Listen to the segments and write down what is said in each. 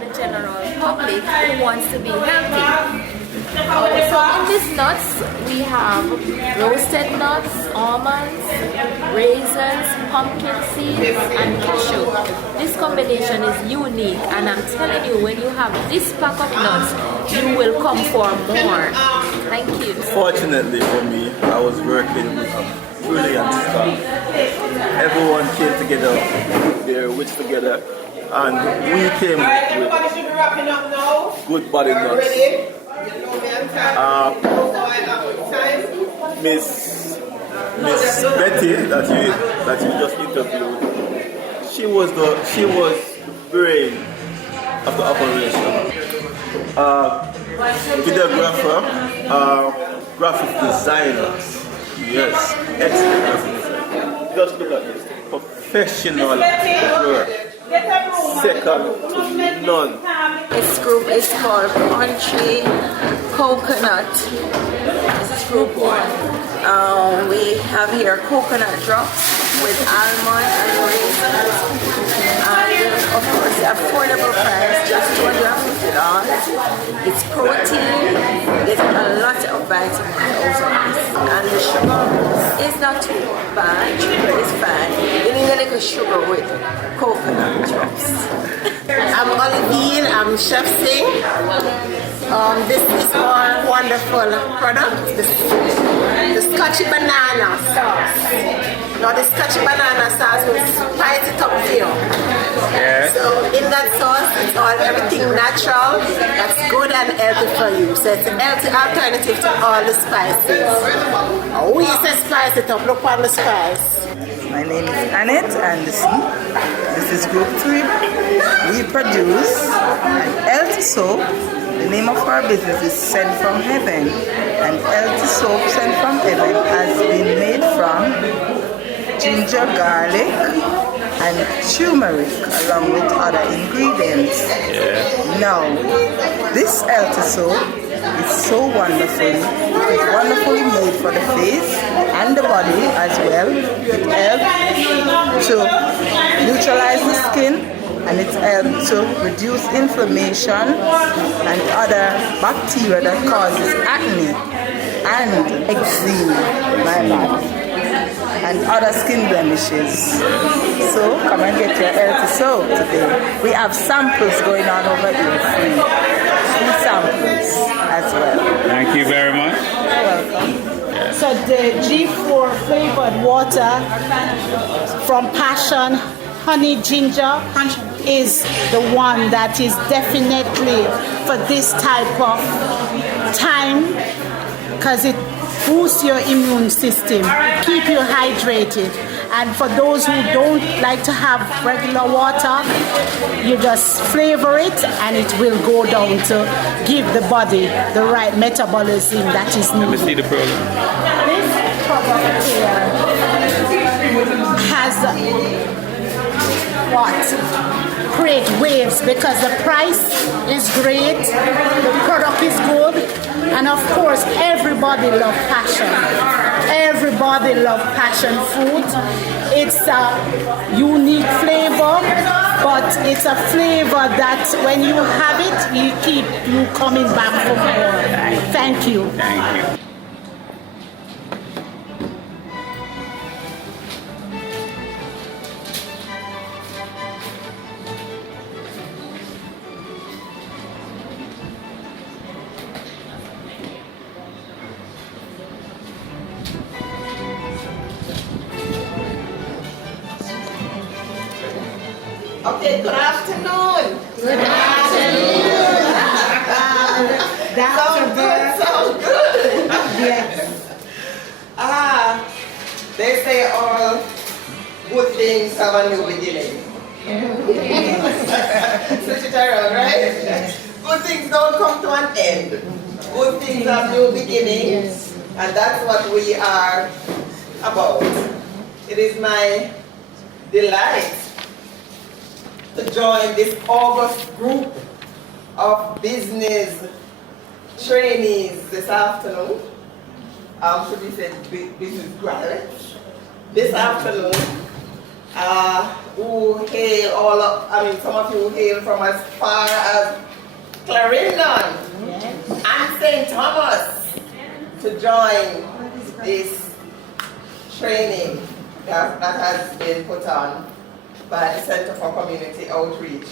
the general public who wants to be healthy. So in these nuts, we have roasted nuts, almonds, raisins, pumpkin seeds, and cashew. This combination is unique, and I'm telling you, when you have this pack of nuts, you will come for more. Thank you. Fortunately for me, I was working with a brilliant staff. Everyone came together, their wits together, and we came with good body nuts. Miss Betty that you just interviewed, she was brain of the operation. Videographer, graphic designers, yes, excellent graphic design. Just look at this, professional work, second to none. This group is called Country Coconut. This is group 1. We have here coconut drops with almond and raisins, and of course the affordable price, just $250. It's protein, it's a lot of vitamins also, and the sugar is not too bad. Sugar is fine. You need a little sugar with coconut drops. I'm Olivine, I'm Chef Singh. This is our wonderful product, the Scotchy banana sauce. Now the Scotchy banana sauce will spice it up for you. Yeah. So in that sauce, it's all everything natural, that's good and healthy for you. So it's a healthy alternative to all the spices. We say spice it up, look on the spice. My name is Annette Anderson. This is Group 3. We produce an healthy soap. The name of our business is Sent from Heaven. And healthy soap Sent from Heaven has been made from ginger, garlic, and turmeric, along with other ingredients. Yeah. Now, this healthy soap is so wonderful. It is wonderfully made for the face and the body as well. It helps to neutralize the skin, and it helps to reduce inflammation and other bacteria that causes acne and eczema, my body, and other skin blemishes. So come and get your healthy soap today. We have samples going on over here, free samples as well. Thank you very much. You're welcome. So the G4 flavored water from Passion Honey Ginger is the one that is definitely for this type of time, because it boosts your immune system, keep you hydrated. And for those who don't like to have regular water, you just flavor it and it will go down to give the body the right metabolism that is needed. Let me see the program. This product here has create waves, because the price is great, the product is good, and of course everybody loves passion. Everybody loves passion fruit. It's a unique flavor, but it's a flavor that when you have it, you keep you coming back for more. Thank you. Thank you. Okay, good afternoon. Good afternoon. So good. Yes. They say all good things have a new beginning. Switch it around, right? Good things don't come to an end. Good things have new beginnings, and that's what we are about. It is my delight to join this august group of business trainees this afternoon. Should we say business graduates? This afternoon who hail some of you hail from as far as Clarendon and St. Thomas to join this training that has been put on by the Center for Community Outreach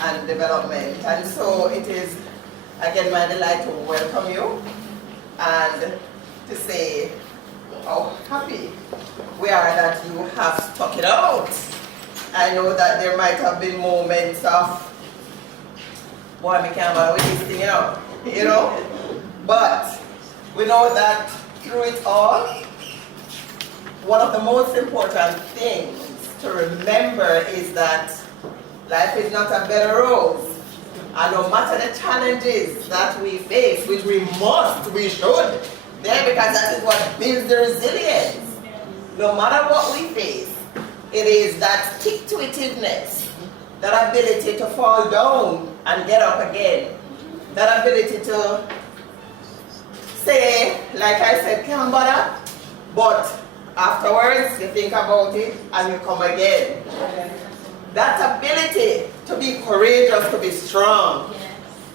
and Development. And so it is, again, my delight to welcome you and to say how happy we are that you have stuck it out. I know that there might have been moments of, boy, I can't bother with this thing, you know, but we know that through it all, one of the most important things to remember is that life is not a bed of roses. And no matter the challenges that we face, which we should, because that is what builds the resilience. No matter what we face, it is that stick-to-itiveness, that ability to fall down and get up again, that ability to say, like I said, can't bother, but afterwards you think about it and you come again. That ability to be courageous, to be strong,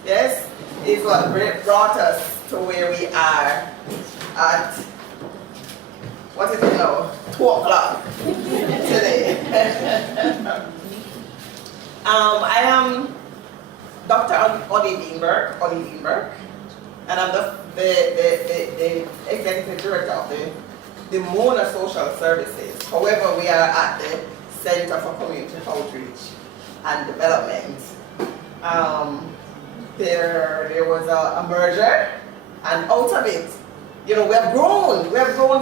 yes, is what brought us to where we are at, what is it now, 2 o'clock today. I am Dr. Ollie Wienberg, and I'm the executive director of the Mona Social Services. However, we are at the Center for Community Outreach and Development. There was a merger, and out of it, you know, we have grown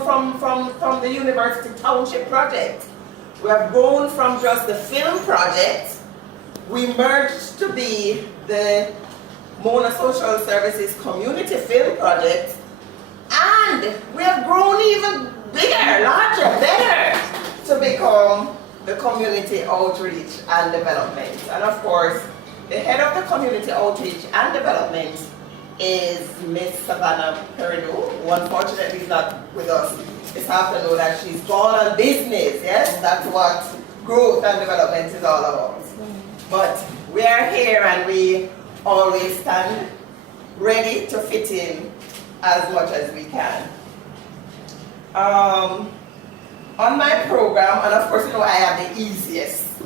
from the University Township project. We have grown from just the film project. We merged to be the Mona Social Services Community Film Project, and we have grown even bigger, larger, better to become the Community Outreach and Development. And of course, the head of the Community Outreach and Development is Miss Savannah Peridou, who unfortunately is not with us this afternoon, that she's gone on business. Yes, that's what growth and development is all about. But we are here and we always stand ready to fit in as much as we can. On my program, and of course, you know, I have the easiest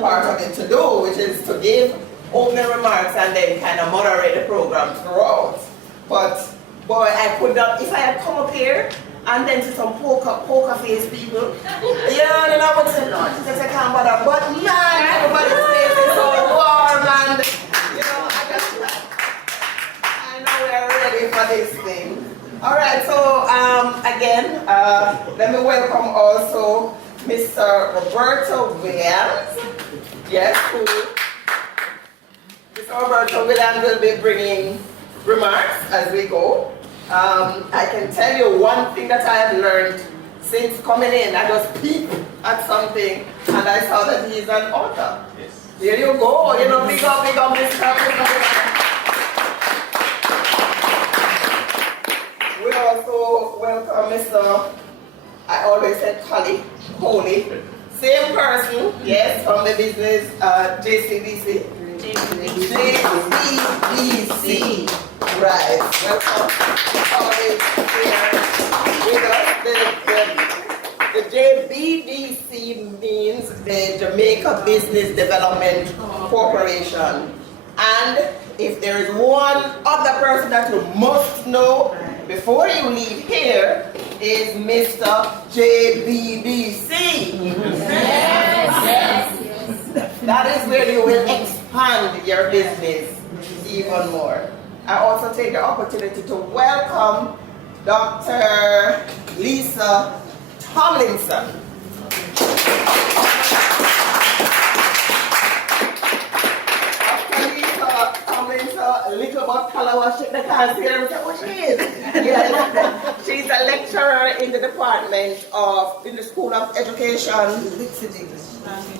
part of it to do, which is to give opening remarks and then kind of moderate the program throughout. But boy, I could not, if I had come up here and then to some poker face people, yeah, then I would say, no, she says I can't bother. But man, everybody's face is so warm and, you know, I know we're ready for this thing. All right, so again, let me welcome also Mr. Roberto Williams. Yes, Mr. Roberto Williams will be bringing remarks as we go. I can tell you one thing that I have learned since coming in. I just peeped at something and I saw that he's an author. Yes. There you go. You know, big up, Mr. We also welcome Mr. I always said Coley, same person, yes, from the business JCBC. JCBC. Right. Welcome. Always here with us. The JBDC means the Jamaica Business Development Corporation. And if there is one other person that you must know before you leave here, is Mr. JBDC. Yes. That is where you will expand your business even more. I also take the opportunity to welcome Dr. Lisa Tomlinson. Dr. Lisa Tomlinson, a little bit color, they can't see her, what she is. Yes. She's a lecturer in the department in the School of Education,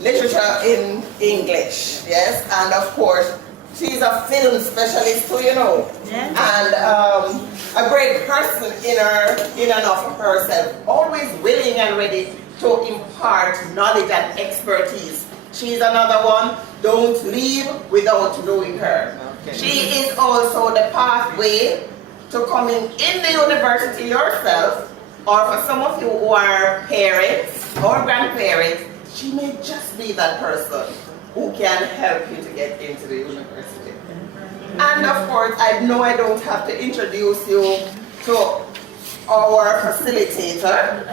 Literature in English, yes, and of course, She's a film specialist too, you know, and a great person in and of herself, always willing and ready to impart knowledge and expertise. She's another one, don't leave without knowing her. Okay. She is also the pathway to coming in the university yourself, or for some of you who are parents or grandparents, she may just be that person who can help you to get into the university. And of course, I know I don't have to introduce you to our facilitator,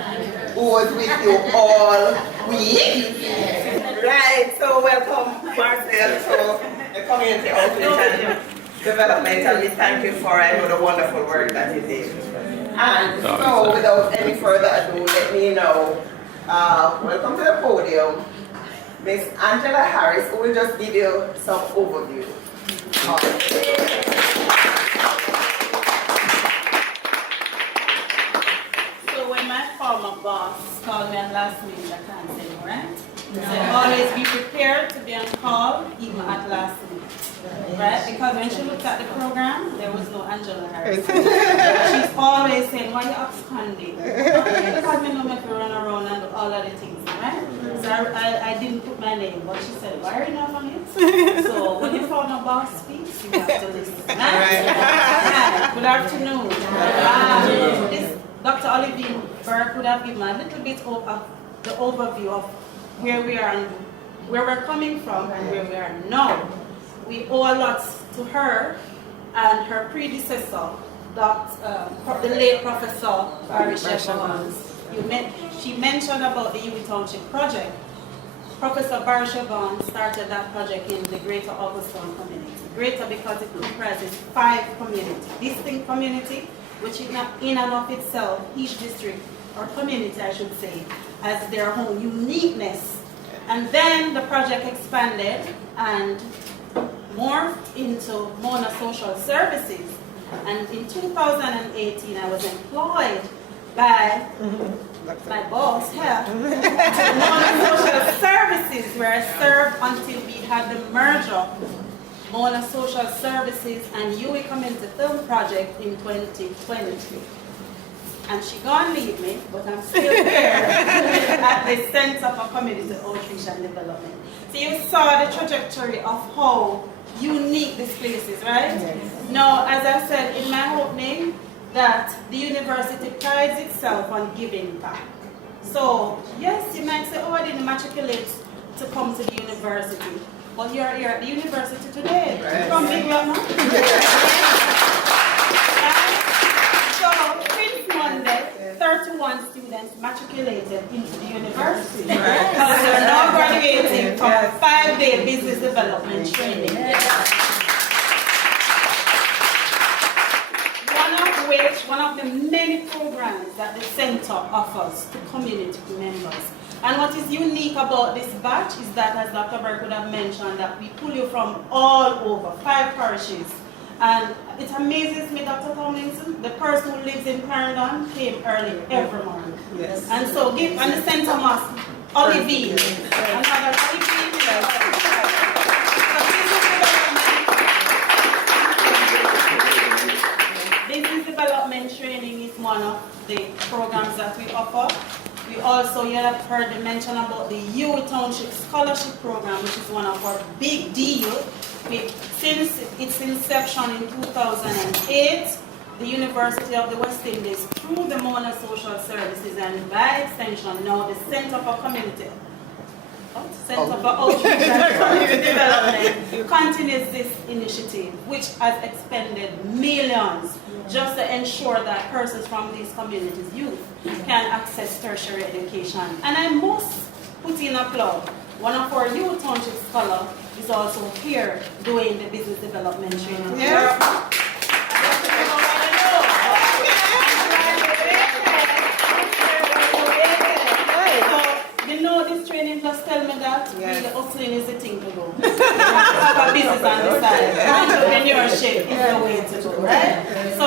who was with you all week. Right, so welcome Marcel to the Community Outreach and Development, and we thank you for, I know, the wonderful work that you did. And so without any further ado, let me know, welcome to the podium, Miss Angela Harris, who will just give you some overview. So when my former boss called me on last minute, I can't say no, right? So always be prepared to be on call even at last minute, right? Because when she looked at the program, there was no Angela Harris. She's always saying, why are you absconding? Because me know me to run around and do all of the things, right? So I didn't put my name, but she said, why are you not on it? So when your former boss speaks, you have to listen. Right? Good afternoon. This Dr. Olivine Burke would have given a little bit of the overview of where we are and where we're coming from and where we are now. We owe a lot to her and her predecessor, the late Professor H.R.S.Productions. She mentioned about the UWI Township project. Professor H.R.S.Productions started that project in the Greater Augustine community. Greater because it comprises 5 communities, distinct community, which in and of itself, each district or community, I should say, has their own uniqueness. And then the project expanded and morphed into Mona Social Services. And in 2018, I was employed by my boss here, Mona Social Services, where I served until we had the merger, Mona Social Services and UWI Community Film Project in 2020. And she gonna leave me, but I'm still here at the Center for Community Outreach and Development. So you saw the trajectory of how unique this place is, right? Yes. Now, as I said in my opening, that the university prides itself on giving back. So, yes, you might say, oh, I didn't matriculate to come to the university. But you're here at the university today. Right. From Big Rock, So, since Monday, 31 students matriculated into the university. Because they're now graduating from a 5-day business development training. One of the many programs that the center offers to community members. And what is unique about this batch is that, as Dr. Burke would have mentioned, that we pull you from all over, 5 parishes. And it amazes me, Dr. Tomlinson, the person who lives in Clarendon came early every morning. Yes. And so and the center must Olivine. Another Olivine. Business development training is one of the programs that we offer. We also, you have heard the mention about the UWI Township Scholarship Program, which is one of our big deals. Since its inception in 2008, the University of the West Indies, through the Mona Social Services and by extension now the Center for Community Outreach and Community Development, continues this initiative, which has expended millions just to ensure that persons from these communities, youth, can access tertiary education. And I must put in a plug. One of our UWI Township scholars is also here doing the business development training. Yeah. This training just tell me that really hustling is the thing to do. Have a business on the side. Entrepreneurship is the way to do, right? So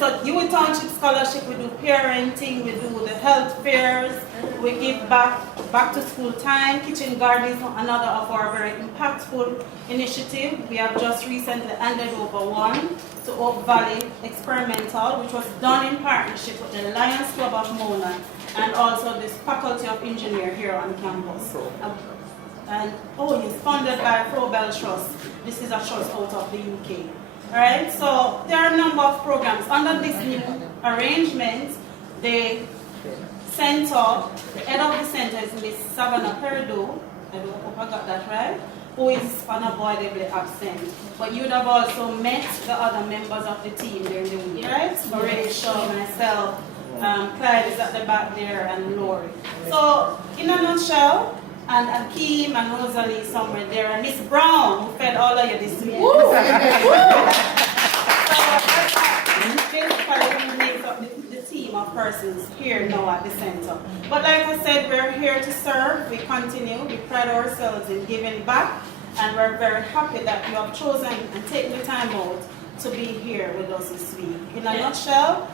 so UWI Township Scholarship, we do parenting, we do the health fairs, we give back back to school time. Kitchen garden is another of our very impactful initiative. We have just recently handed over one to Oak Valley Experimental, which was done in partnership with the Lions Club of Mona and also this Faculty of Engineering here on campus. And it's funded by Pro-Bell Trust. This is a trust out of the UK. Alright, so there are a number of programs. Under this new arrangement, the center, the head of the center is Miss Savannah Perdo. I hope I got that right. Who is unavoidably absent. But you'd have also met the other members of the team during the week, right? Marisha, myself, Clyde is at the back there, and Lori. So, in a nutshell, and Akeem and Rosalie somewhere there, and Miss Brown, who fed all of you this week. Basically, we make up the team of persons here now at the center. But like I said, we're here to serve. We continue. We pride ourselves in giving back, and we're very happy that you have chosen and taken the time out to be here with us this week. In a nutshell,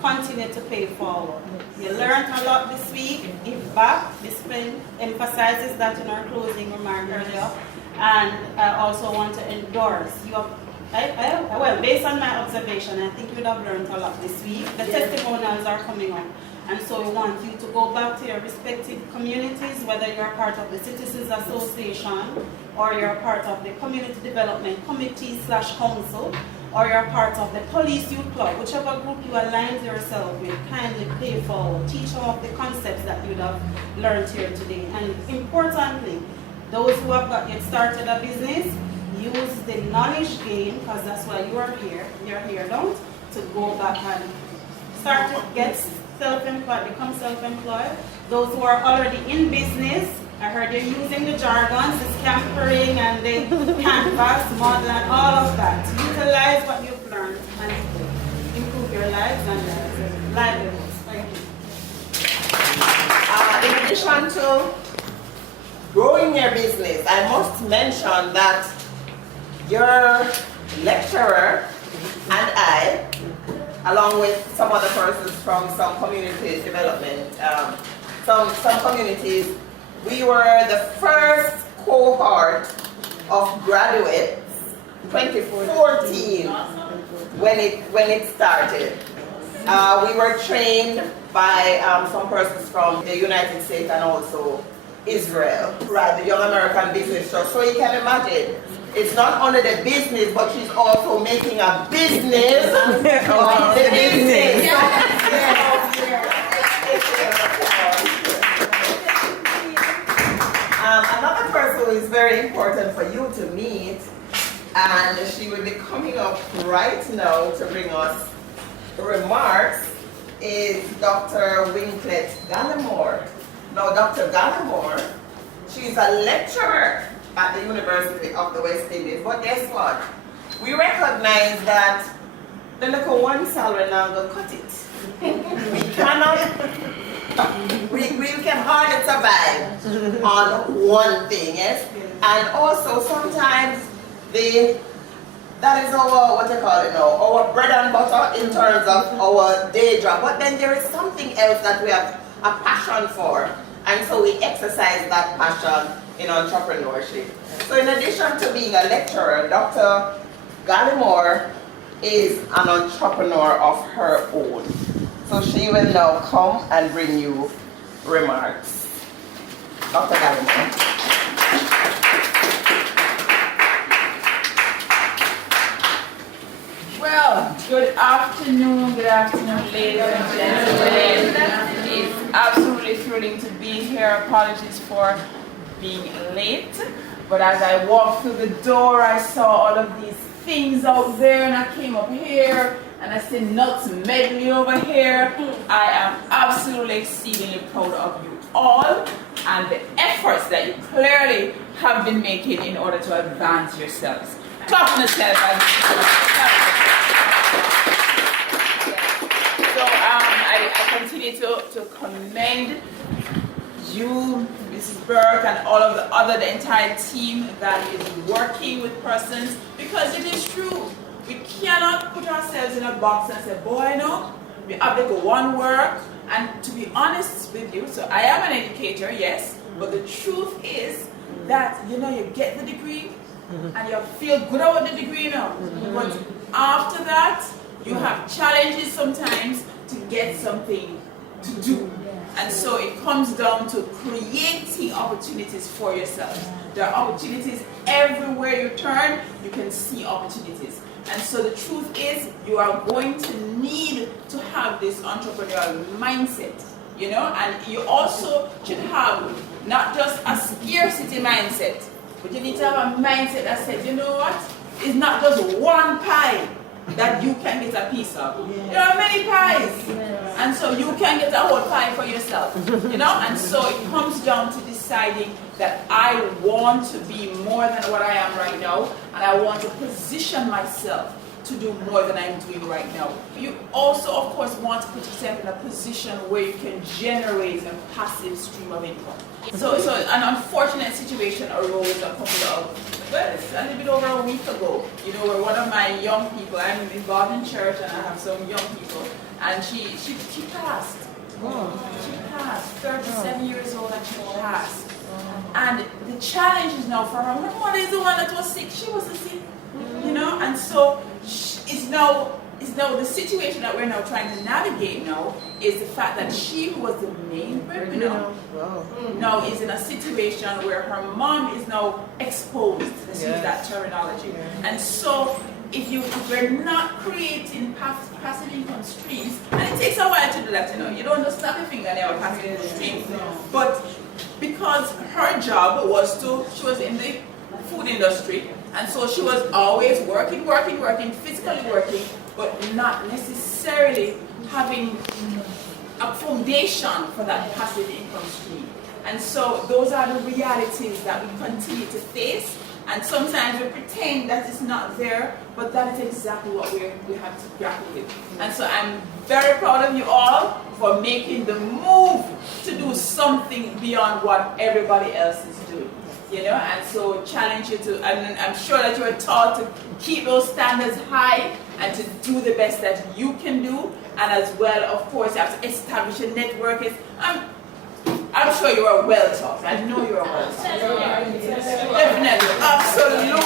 continue to pay forward. You learned a lot this week. Give back. Discipline emphasizes that in our closing remark earlier. And I also want to endorse. You have, well, based on my observation, I think you would have learned a lot this week. The testimonials are coming up. And so we want you to go back to your respective communities, whether you're part of the Citizens Association or you're part of the Community Development Committee / Council, or you're part of the Police Youth Club, whichever group you align yourself with, kindly pay forward. Teach some of the concepts that you'd have learned here today. And importantly, those who have got yet started a business, use the knowledge gained, because that's why you are here. You're here, don't? To go back and start to get self-employed, become self-employed. Those who are already in business, I heard you're using the jargons, the scampering and the canvas, model and all of that. Utilize what you've learned and improve your lives and livelihoods. Thank you. In addition to growing your business, I must mention that your lecturer and I, along with some other persons from some community development, some communities, we were the first cohort of graduates, 2014, when it started. We were trained by some persons from the United States and also Israel, right, the Young American Business Trust. So you can imagine, it's not only the business, but she's also making a business of the business. Another person who is very important for you to meet, and she will be coming up right now to bring us remarks, is Dr. Winklet Gallimore. Now, Dr. Gallimore, she's a lecturer at the University of the West Indies, but guess what? We recognize that the little one salary now will cut it. We cannot, we can hardly survive on one thing, yes? And also sometimes that is our, what you call it now, our bread and butter in terms of our day job. But then there is something else that we have a passion for. And so we exercise that passion in entrepreneurship. So in addition to being a lecturer, Dr. Gallimore is an entrepreneur of her own. So she will now come and bring you remarks. Dr. Gallimore. Well, good afternoon, ladies and gentlemen. It's absolutely thrilling to be here. Apologies for being late, but as I walked through the door, I saw all of these things out there, and I came up here, and I see nuts medley over here. I am absolutely exceedingly proud of you all, and the efforts that you clearly have been making in order to advance yourselves. Clap on yourselves. So I continue to commend you, Mrs. Burke, and all of the entire team that is working with persons, because it is true. We cannot put ourselves in a box and say, boy, no, we have to go on work. And to be honest with you, so I am an educator, yes, but the truth is that, you know, you get the degree and you feel good about the degree now. But after that, you have challenges sometimes to get something to do. And so it comes down to creating opportunities for yourself. There are opportunities everywhere you turn, you can see opportunities. And so the truth is, you are going to need to have this entrepreneurial mindset, you know, and you also should have not just a scarcity mindset, but you need to have a mindset that says, you know what, it's not just one pie that you can get a piece of. There are many pies, and so you can get a whole pie for yourself, you know. And so it comes down to deciding that I want to be more than what I am right now, and I want to position myself to do more than I'm doing right now. You also, of course, want to put yourself in a position where you can generate a passive stream of income. So an unfortunate situation arose a couple of, well, it's a little bit over a week ago, you know, where one of my young people, I'm involved in church and I have some young people, and she passed. She passed, 37 years old, and she passed. And the challenge is now for her mother is the one that was sick, she wasn't sick, you know, and so it's now the situation that we're now trying to navigate now is the fact that she, who was the main breadwinner, now is in a situation where her mom is now exposed, to use that terminology. And so if we're not creating passive income streams, and it takes a while to do that, you know, you don't just snap your finger and have a passive income stream, but because her job was she was in the food industry, and so she was always working, physically working, but not necessarily having a foundation for that passive income stream. And so those are the realities that we continue to face, and sometimes we pretend that it's not there, but that is exactly what we have to grapple with. And so I'm very proud of you all for making the move to do something beyond what everybody else is doing. You know, and so challenge you to, and I'm sure that you are taught to keep those standards high and to do the best that you can do, and as well, of course, you have to establish a network. I'm sure you are well taught. I know you are well taught. Definitely, absolutely.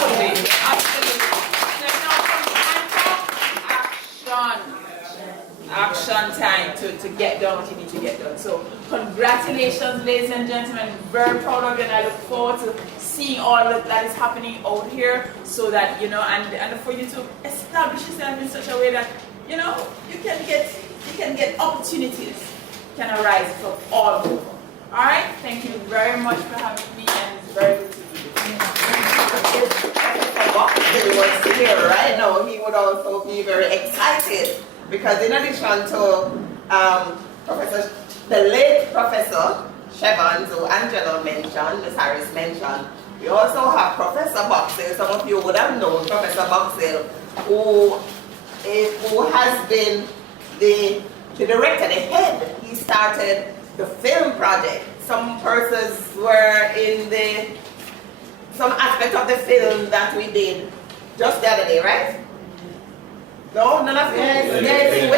Action time to get done what you need to get done. So congratulations, ladies and gentlemen. Very proud of you, and I look forward to seeing all that is happening out here, so that, you know, and for you to establish yourself in such a way that, you know, you can get opportunities can arise from all over. All right, thank you very much for having me, and it's very good to be with you. If he was here right now, he would also be very excited, because in addition to the late Professor Chevans, who Angela mentioned, Ms. Harris mentioned, we also have Professor Boxell. Some of you would have known Professor Boxell, who has been the director, the head. He started the film project. Some persons were in some aspect of the film that we did just the other day, right? No, none of you? Yes,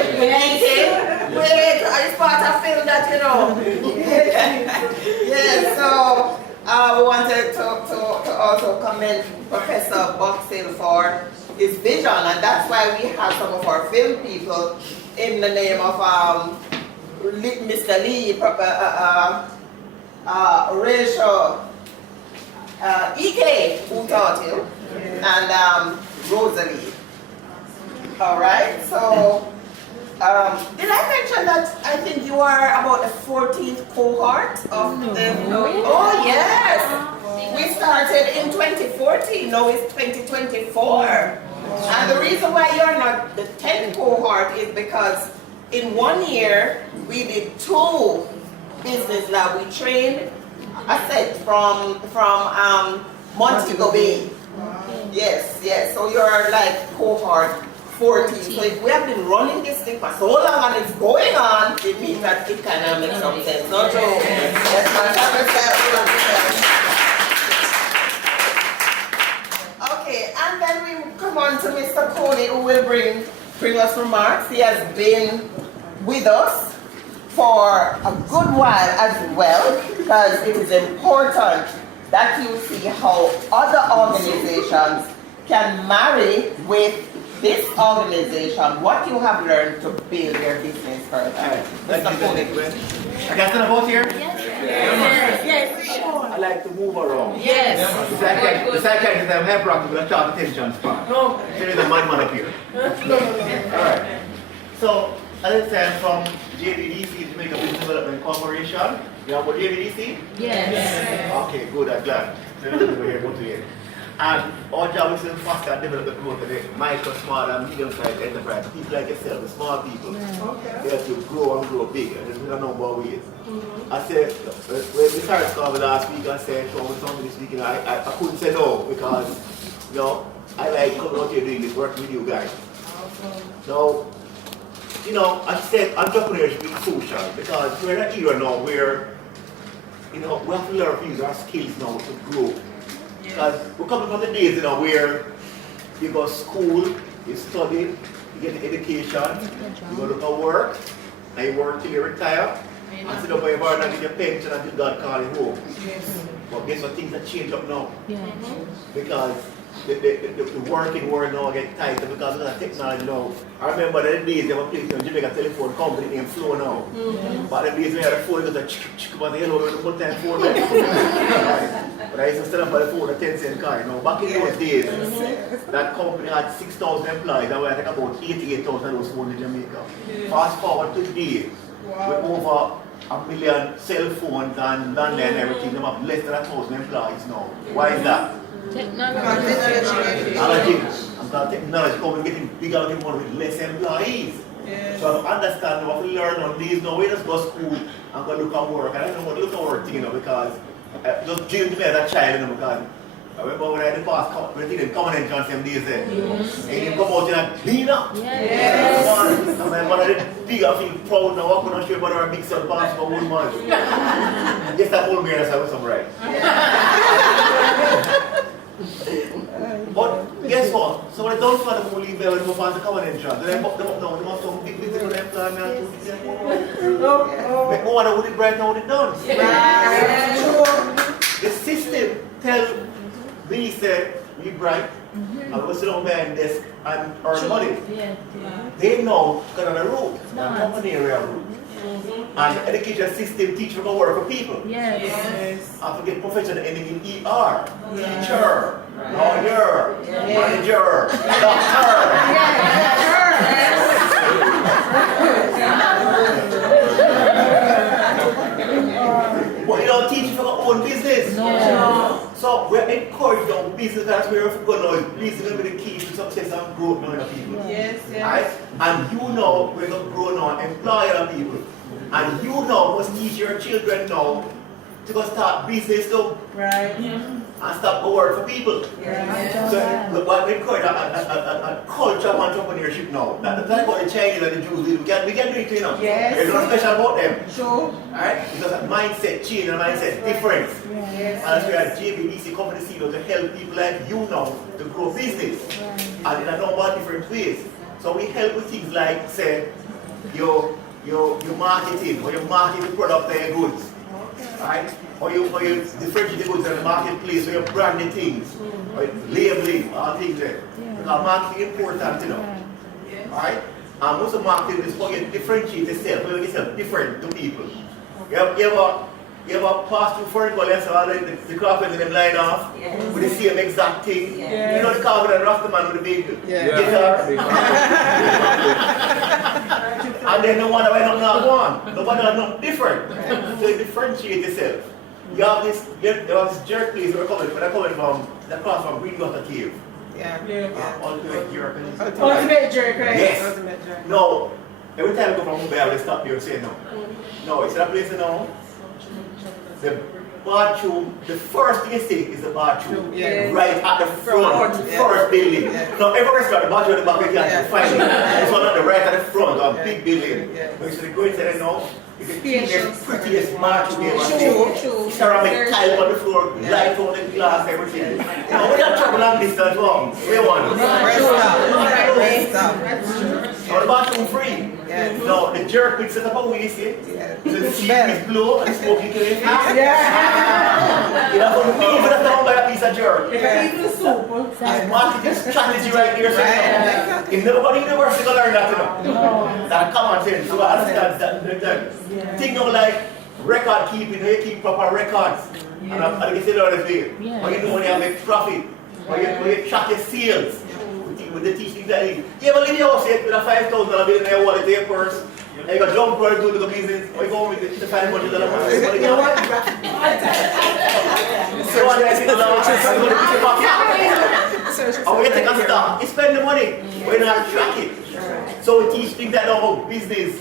wait, it's part of film that, you know. Yes, so we wanted to also commend Professor Boxell for his vision, and that's why we have some of our film people in the name of Mr. Lee, Rachel, EK, who taught you, and Rosalie. All right, so did I mention that I think you are about the 14th cohort of the... Oh, yes. We started in 2014, now it's 2024. And the reason why you're not the 10th cohort is because in 1 year, we did 2 business labs. We trained a set from Montego Bay. Yes, so you're like cohort 14. So if we have been running this thing for so long and it's going on, it means that it kind of makes some sense. Not true. Yes, okay, and then we come on to Mr. Coney, who will bring us remarks. He has been with us for a good while as well, because it is important that you see how other organizations can marry with this organization what you have learned to build your business further. Mr. Cody. I got to vote here? Yes. I like to move around. Yes. The psychiatrist is a practice with a short attention span. There is a madman up here. Alright. So, as I said, from JBDC, Jamaica Business Development Corporation. You know about JBDC? Yes. Okay, good, I'm glad. So, we're here, go to here. And our job is to foster and develop the growth of the micro, small, and medium-sized enterprise. People like yourself, the small people, they have to grow and grow bigger. There's a number of ways. I said, when we started coming last week, I said, so with something this weekend, I couldn't say no because, you know, I like coming out here doing this, working with you guys. So, you know, I said entrepreneurship is crucial because we're in an era now where, you know, we have to learn to use our skills now to grow. Because we're coming from the days, you know, where you go to school, you study, you get an education, you go look at work, and you work till you retire, and sit up on your bar and get your pension until God calls you home. But guess what, things have changed up now. Because the working world now get tighter because of the technology now. I remember the days they were placed in Jamaica telephone company named Flow now. But the days we had a phone, it was a chick, but the hello, the one time phone. But I used to set up on the phone a 10-cent car. You know, back in those days, that company had 6,000 employees. That was like about 88,000 of those phones in Jamaica. Fast forward to today, with over 1 million cell phones and landline and everything, they have less than 1,000 employees now. Why is that? Technology. I'm talking technology coming getting bigger and more with less employees. So I understand what we learn on these. Now we just go to school and go look at work. And I don't know what look at work thing, you know, because just dream to me as a child, you know, because I remember when I had the past when they didn't come and enjoy them days there. And they come out in a clean up. And my mother did big, I feel proud now. I couldn't show you about our big son pass for 1 month. Yes, that whole beer, that's how I'm right. But guess what? So when I don't find them who leave there when they move on to common entrance, then I pop them up now, they must have some big business with them plan and to them more. Make more than what it right now, what it done. The system tell me, say, we bright, and we sit down behind desk and earn money. They know because on the road, the company area road. And the education system teach them to work for people. I forget professional ending in ER. Teacher, lawyer, manager, doctor. But you don't teach for our own business. So we're encouraged our business, that's where we're going now. Business will be the key to success and growth now in the people. Right? And you know we're going to grow now and employ other people. And you know must teach your children now to go start business too. And stop go work for people. So what we encourage a culture of entrepreneurship now. That's what the Chinese and the Jews do. We can do it, you know. There's nothing special about them. Right? Because that mindset change and mindset difference. And that's where JBDC company CEO to help people like you now to grow business. And in a number of different ways. So we help with things like, say, your marketing, or you market the product and your goods. Right? Or you differentiate the goods in the marketplace, or you branding things, or labeling, all things there. Because marketing is important, you know. Right? And most of marketing is for you to differentiate yourself, for you to make yourself different to people. You ever pass through furniture and saw the carpet and them line off with the same exact thing? You know the carpet and Rasta man with the big guitar? And then no wonder why not one. No wonder not different. So you differentiate yourself. You have this jerk place where they're coming from, they're across from Greenwater Cave. Ultimate jerk. Ultimate jerk, right? Yes. Ultimate jerk. No. Every time I go from Mumbai, I will stop here and say no. No, it's that place now. The bathroom, the first thing you see is the bathroom. Right at the front, first building. Now every restaurant, the bathroom at the back, you can find it. This one at the right at the front, a big building. But you should go inside now, it's the cleanest, prettiest bathroom you ever see. Ceramic tile on the floor, light on the glass, everything. Now we don't travel long distance, wrong. We want. Rest up. Now the bathroom free. Yes. No, the jerk will set up a way, see? Yes. So the The seed smell. is blow and the smoke you can Yeah. You know, for me, even if I don't buy a piece of jerk. Yes. That's marketing strategy right there. So, Right. if never go to university to learn that, you know. That's common sense. So I understand that. Thing now like record keeping, you keep proper records. And I can say that all the day. Or you know when you make profit. Or you track your sales. With the teaching that you ever leave your house with a $5,000 bill in your wallet, in your purse, and you got jump for to do the business, or you go with the $500 money. So what I say, or we take a stock, you spend the money, but you not track it. So we teach things that know business,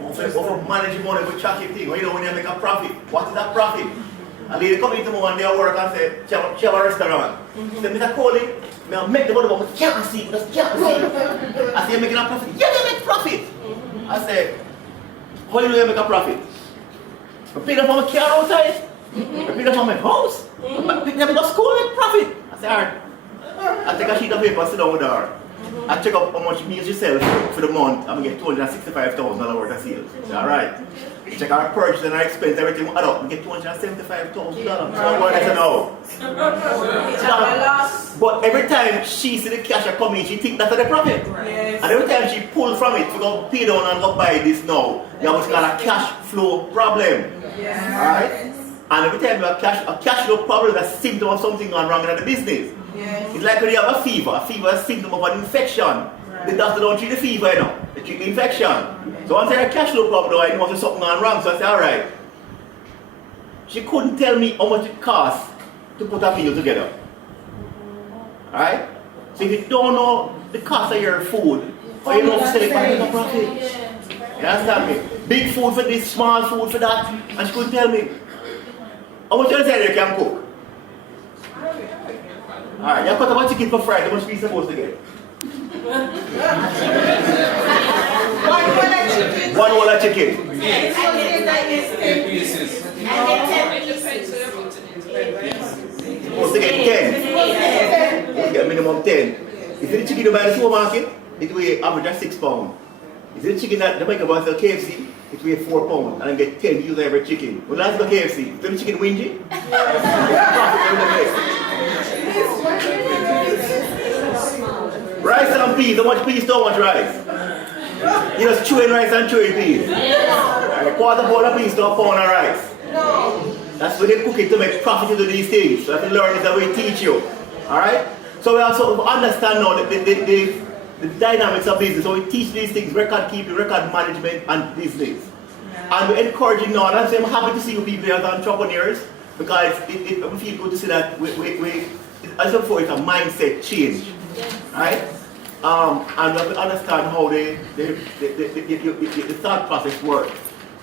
over managing money, we track it thing. When you know when you make a profit, what is that profit? A lady come into me one day at work and say, she have a restaurant. She said, Mr. Coley, I make the money, but I can't see, I just can't see. I say, you're making a profit? Yeah, you make profit. I said, how do you know you make a profit? I pick up on my car outside. I pick up on my house. I pick up on school, make profit. I said, alright. I take a sheet of paper and sit down with her. I check up how much meals she sells for the month. I'm going to get $265,000 worth of sales. Alright. Check our purchase and our expense, everything add up. We get $275,000. So what I say no. But every time she see the cash come in, she think that's the profit. Yes. And every time she pull from it, we go pay down and go buy this now. You have what's called a cash flow problem. Yes. Alright? And every time you have a cash flow problem is a symptom of something gone wrong in the business. Yes. It's like when you have a fever. A fever is a symptom of an infection. Right. The doctor don't treat the fever, you know. They treat the infection. Okay. So once I had a cash flow problem, I knew there's something gone wrong. So I said, alright. She couldn't tell me how much it costs to put a meal together. Alright? So if you don't know the cost of your food, or you don't sell it for no profit. You understand me? Big food for this, small food for that. And she couldn't tell me. How much you say you can cook? Alright, you cut about chicken for fried, how much piece supposed to get? One whole of chicken. Yes. Supposed to get 10. You get minimum 10. If the chicken you buy in the supermarket, it weighs average of 6 pounds. If the chicken that the make about sell KFC, it weighs 4 pounds and I get 10 use every chicken. When last go KFC, is the chicken wingy? Rice and peas, how much peas, so much rice? You just chewing rice and chewing peas. A quarter pound of peas to a pound of rice. That's when they cook it to make profit into these things. So you have to learn it the way we teach you. Alright? So we also understand now the dynamics of business. So we teach these things, record keeping, record management and business. And we're encouraging now, and I'm happy to see you people as entrepreneurs because we feel good to see that we as before it's a mindset change. Right? And we have to understand how the thought process works.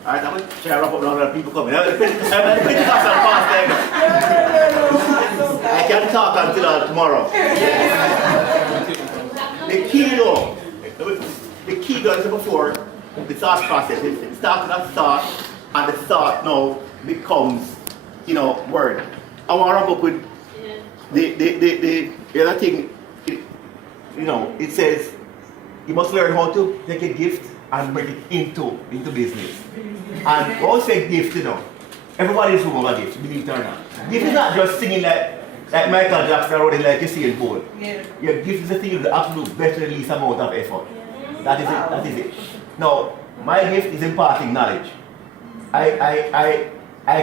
Alright, I'm going to share up with other people coming. I'm the Pentecostal pastor. I can talk until tomorrow. The key though, as before, the thought process. It starts with a thought, and the thought now becomes, word. I want to wrap up with the other thing. It says you must learn how to take a gift and bring it into business. And when I say gift, everybody is full of a gift, believe it or not. Gift is not just singing like Michael Jackson wrote it like you see in Paul. Your gift is the thing with the absolute best and least amount of effort. That is it. Now, my gift is imparting knowledge. I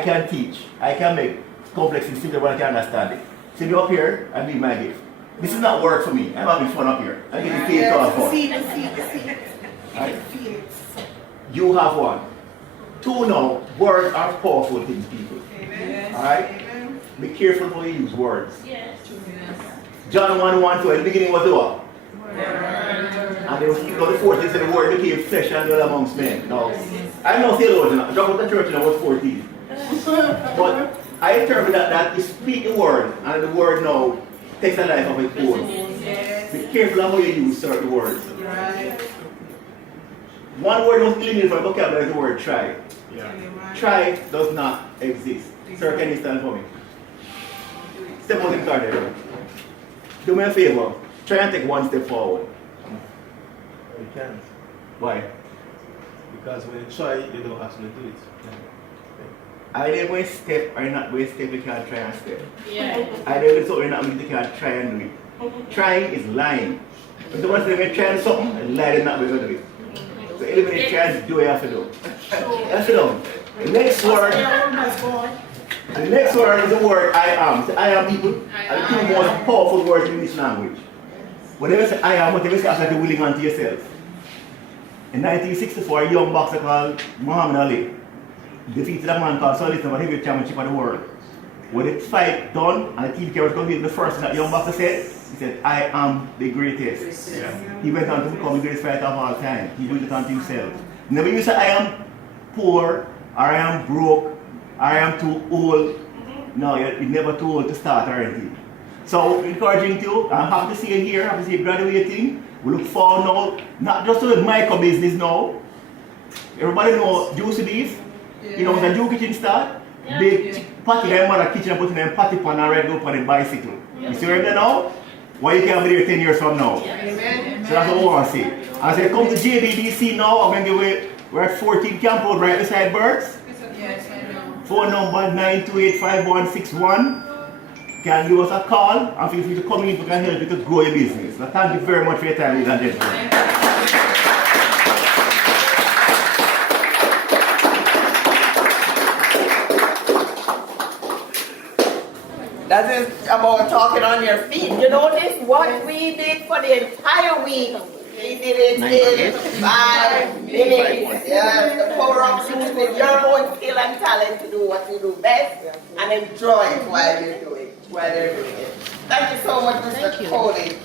can teach. I can make complex things simple when I can understand it. See me up here and be my gift. This is not work for me. I'm having fun up here. I'm getting paid for fun. Right? You have one. 2 now, words are powerful things, people. Alright? Be careful how you use words. John 1:1, so at the beginning was the what? And there was the 4th, it said the word became flesh and dwelt amongst men. Now, I'm no theologian, I dropped out the church and I was 14. But I interpret that you speak the word, and the word now takes a life of its own. Be careful of how you use certain words. One word was eliminated from the vocabulary is the word try. Try does not exist. Sir, can you stand for me? Step out in the car there. Do me a favor. Try and take one step forward. You can't. Why? Because when you try, you don't actually do it. Either going to step or not going to step, you can't try and step. Yeah. Either with something not you can't try and do it. Trying is lying. If someone says they're trying something, and lie, they're not going to do it. So eliminate trying to do what you have to do. You have to do. The next word. The next word is the word I am. So I am people are the two most powerful words in this language. Whenever you say I am, whatever you say, actually willing unto yourself. In 1964, a young boxer called Muhammad Ali defeated a man called Sully for the heavyweight championship of the world. When the fight done and the TV camera was coming, the first thing that young boxer said, he said, I am the greatest. Yeah. He went on to become the greatest fighter of all time. He did it unto himself. Never you say I am poor, or I am broke, or I am too old. No, you're never too old to start or anything. So, encouraging you, I'm happy to see you here, happy to see you graduating. We look forward now, not just to the micro business now. Everybody know Juicy Beef? You know, when the Jew kitchen start, they patty their mother kitchen and put in them patty pan and ride up on the bicycle. You see where they now? Why you can't be there 10 years from now? Amen. So that's what we want to say. As I come to JBDC now, I'm going to give away, we're at 14 Camp Road right beside Birds. Yes, I know. Phone number 928-5161. Can give us a call and feel free to come in, we can help you to grow your business. So thank you very much for your time, ladies and gentlemen. That is about talking on your feet. You notice what we did for the entire week. We did it in 5 minutes. Yes, the power of using your own skill and talent to do what you do best and enjoy it while you're doing it. Thank you so much, Mr. Cody.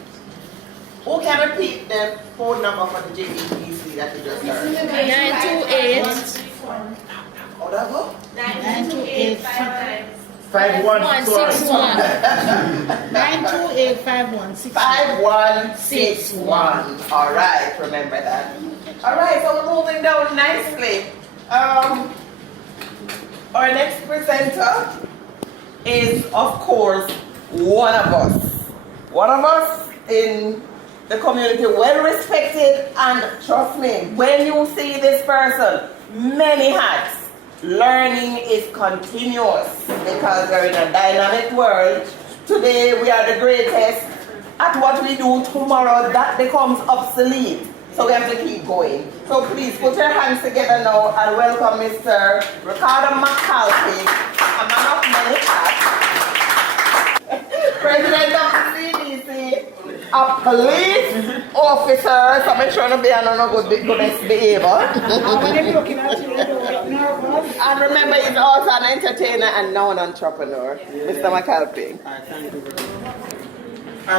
Who can repeat the phone number for the JBPC that you just heard? 928. Oh, that go? 928. 5161. 928 5161. 5161. All right, remember that. All right, so we're moving down nicely. Our next presenter is, of course, one of us. One of us in the community, well respected, and trust me, when you see this person, many hats. Learning is continuous because we're in a dynamic world. Today we are the greatest. At what we do tomorrow, that becomes obsolete. So we have to keep going. So please put your hands together now and welcome Mr. Ricardo McAlpin, a man of many hats, President of the CDC, a police officer, so make sure to be on a good behavior. And remember, he's also an entertainer and now an entrepreneur, Mr. McAlpin. Thank you.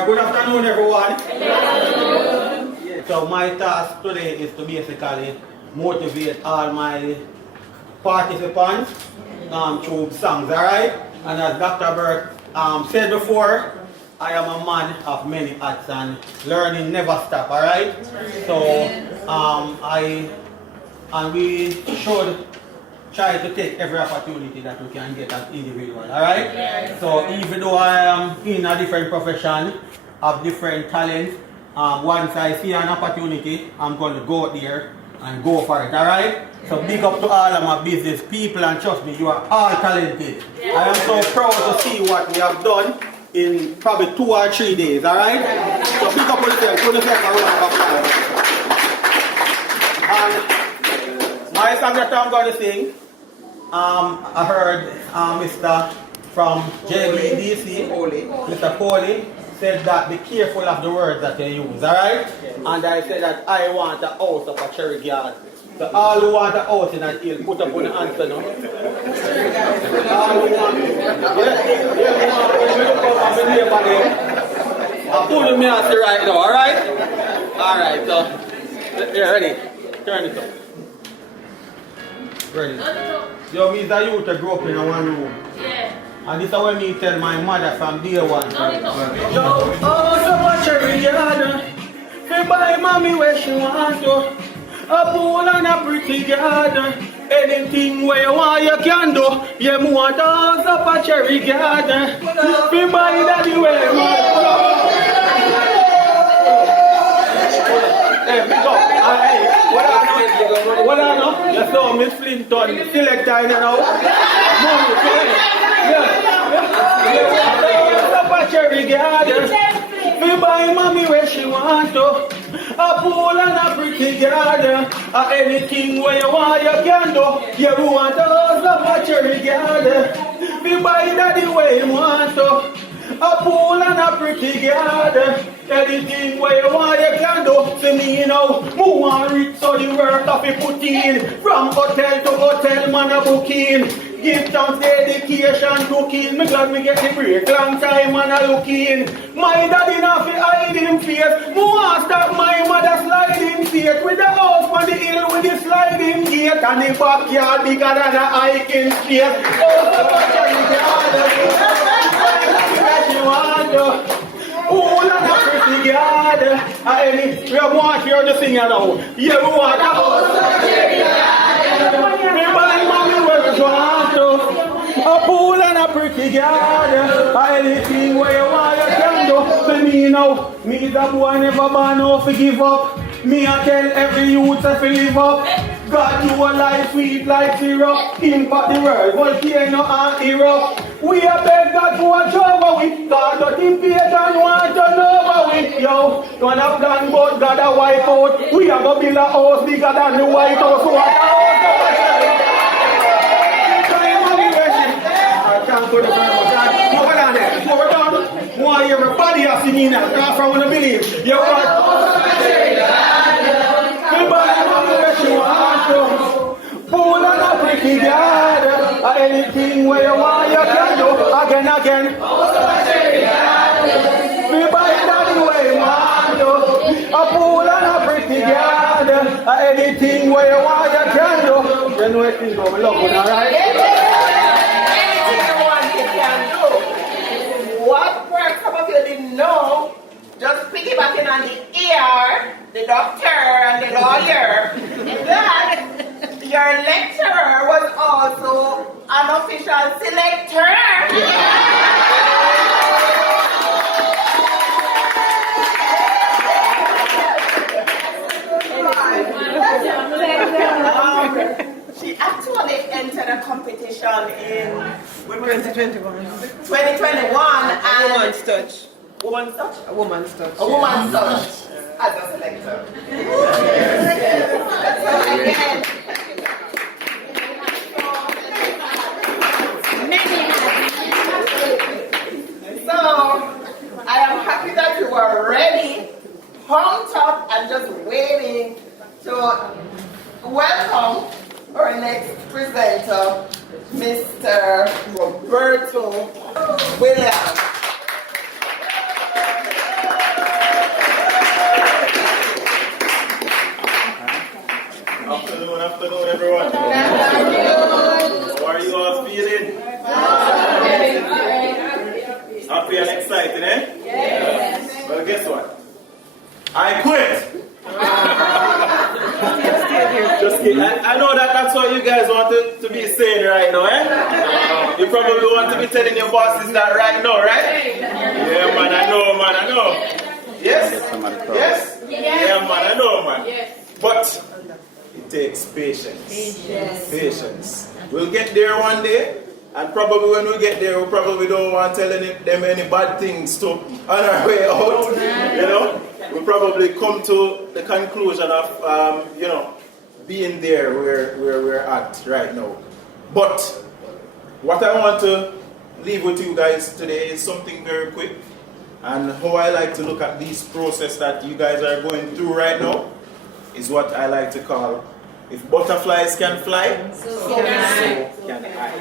Good afternoon, everyone. Hello. So my task today is to basically motivate all my participants through songs, alright? And as Dr. Burke said before, I am a man of many hats and learning never stop, alright? So we should try to take every opportunity that we can get as individuals, alright? Yes. So even though I am in a different profession, have different talents, once I see an opportunity, I'm going to go out there and go for it, alright? So big up to all of my business people, and trust me, you are all talented. Yes. I am so proud to see what we have done in probably 2 or 3 days, alright? Yes. So big up to yourself, put yourself a round of applause. And my song that I'm going to sing, I heard Mr. from JBDC, Mr. Coley, said that be careful of the words that you use, alright? And I said that I want a house of a cherry garden. So all who want a house in that hill, put up on the answer now. All who want, I'm pulling me out right now, alright? Alright, so, yeah, ready? Turn it up. Ready? Yo, me is a youth that grew up in a one room. Yeah. And this is what me tell my mother from day one. Yo, oh, so much cherry garden. Me buy mommy where she want to. A pool and a pretty garden. Anything where you want you can do. Yeah, me want a house up a cherry garden. Me buy daddy where you want to. Hey, pick up. Hey, what I know? You saw Miss Clinton, selector in and out. Money, yeah. Stop at Cherry Garden. We buy mommy where she want to. A pool and a pretty garden. Anything where you want you can do. You want to stop at Cherry Garden. We buy daddy where you want to. A pool and a pretty garden. Anything where you want you can do. See me now, move and reach so the work of it put in. From hotel to hotel, man a booking. Give thanks, dedication, cooking. Me glad me get the break. Long time man a looking. My daddy not fi hide him face. Me want stop my mother sliding face. With the house on the hill with the sliding gate. And the backyard bigger than a hiking space. Oh, the backyard is oh, and a pretty garden. We want you to sing now. You want a house. Me buy mommy where you want to. A pool and a pretty garden. Anything where you want you can do. For me now, me the boy never born no to give up. Me I tell every youth to live up. God you a life sweet like syrup. Impact the world, volcano and erupt. We a beg God to watch over we. God don't impatient and want to know about we. Yo, don't have plan but God a wipe out. We a go build a house bigger than the White House. What a house. I can't put it on there. We're done. Why everybody has seen in that car from the village. You want pool and a pretty garden. Anything where you want you can do. Again. We buy that where you want to. A pool and a pretty garden. Anything where you want you can do. Then we think of love, alright? Anything you want you can do. What perhaps some of you didn't know, just piggybacking on the ER, the doctor and the lawyer, that your lecturer was also an official selector. She actually entered a competition in 2021 and Woman's touch. Woman's touch? A woman's touch. A woman's touch as a selector. So again, so I am happy that you are ready, pumped up, and just waiting to welcome our next presenter, Mr. Roberto Williams. Afternoon, everyone. How are you all feeling? Happy and excited, eh? Yes. Well, guess what? I quit. Just kidding. I know that's what you guys want to be saying right now, eh? You probably want to be telling your bosses that right now, right? Yeah, man, I know. Yes? Yes? Yeah, man, I know, man. But it takes patience. Patience. We'll get there one day, and probably when we get there, we probably don't want to tell them any bad things to on our way out. You know, we'll probably come to the conclusion of being there where we're at right now. But what I want to leave with you guys today is something very quick, and how I like to look at this process that you guys are going through right now is what I like to call, if butterflies can fly, so can I.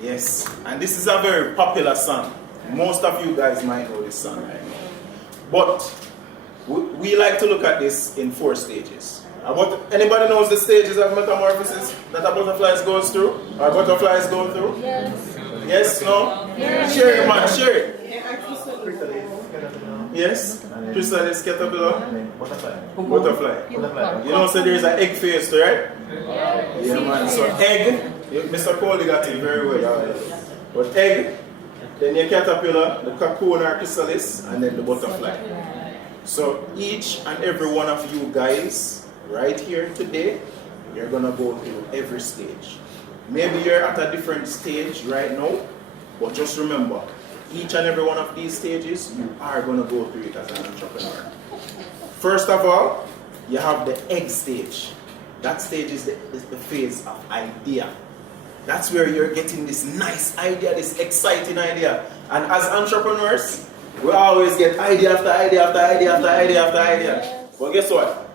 Yes, and this is a very popular song. Most of you guys might know this song right now. But we like to look at this in 4 stages. Anybody knows the stages of metamorphosis that a butterfly goes through? Or butterflies go through? Yes. Yes? No? Yes. Share it, man. Share it. Yes? Chrysalis, caterpillar, butterfly. You know, so there's an egg phase, right? Yeah, man. So egg, Mr. Coley got it very well. But egg, then your caterpillar, the cocoon or chrysalis, and then the butterfly. So each and every one of you guys right here today, you're gonna go through every stage. Maybe you're at a different stage right now, but just remember, each and every one of these stages, you are gonna go through it as an entrepreneur. First of all, you have the egg stage. That stage is the phase of idea. That's where you're getting this nice idea, this exciting idea. And as entrepreneurs, we always get idea after idea after idea after idea after idea. But guess what?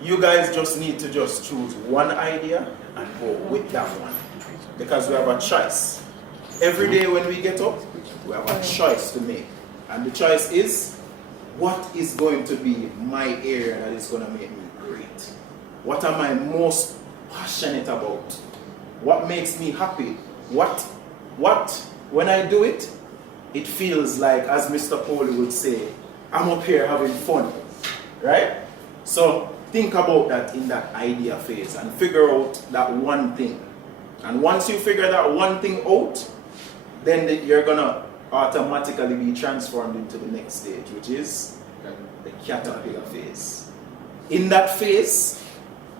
You guys just need to just choose one idea and go with that one. Because we have a choice. Every day when we get up, we have a choice to make. And the choice is, what is going to be my area that is going to make me great? What am I most passionate about? What makes me happy? What, when I do it, it feels like, as Mr. Coley would say, I'm up here having fun, right? So think about that in that idea phase and figure out that one thing. And once you figure that one thing out, then you're gonna automatically be transformed into the next stage, which is the caterpillar phase. In that phase,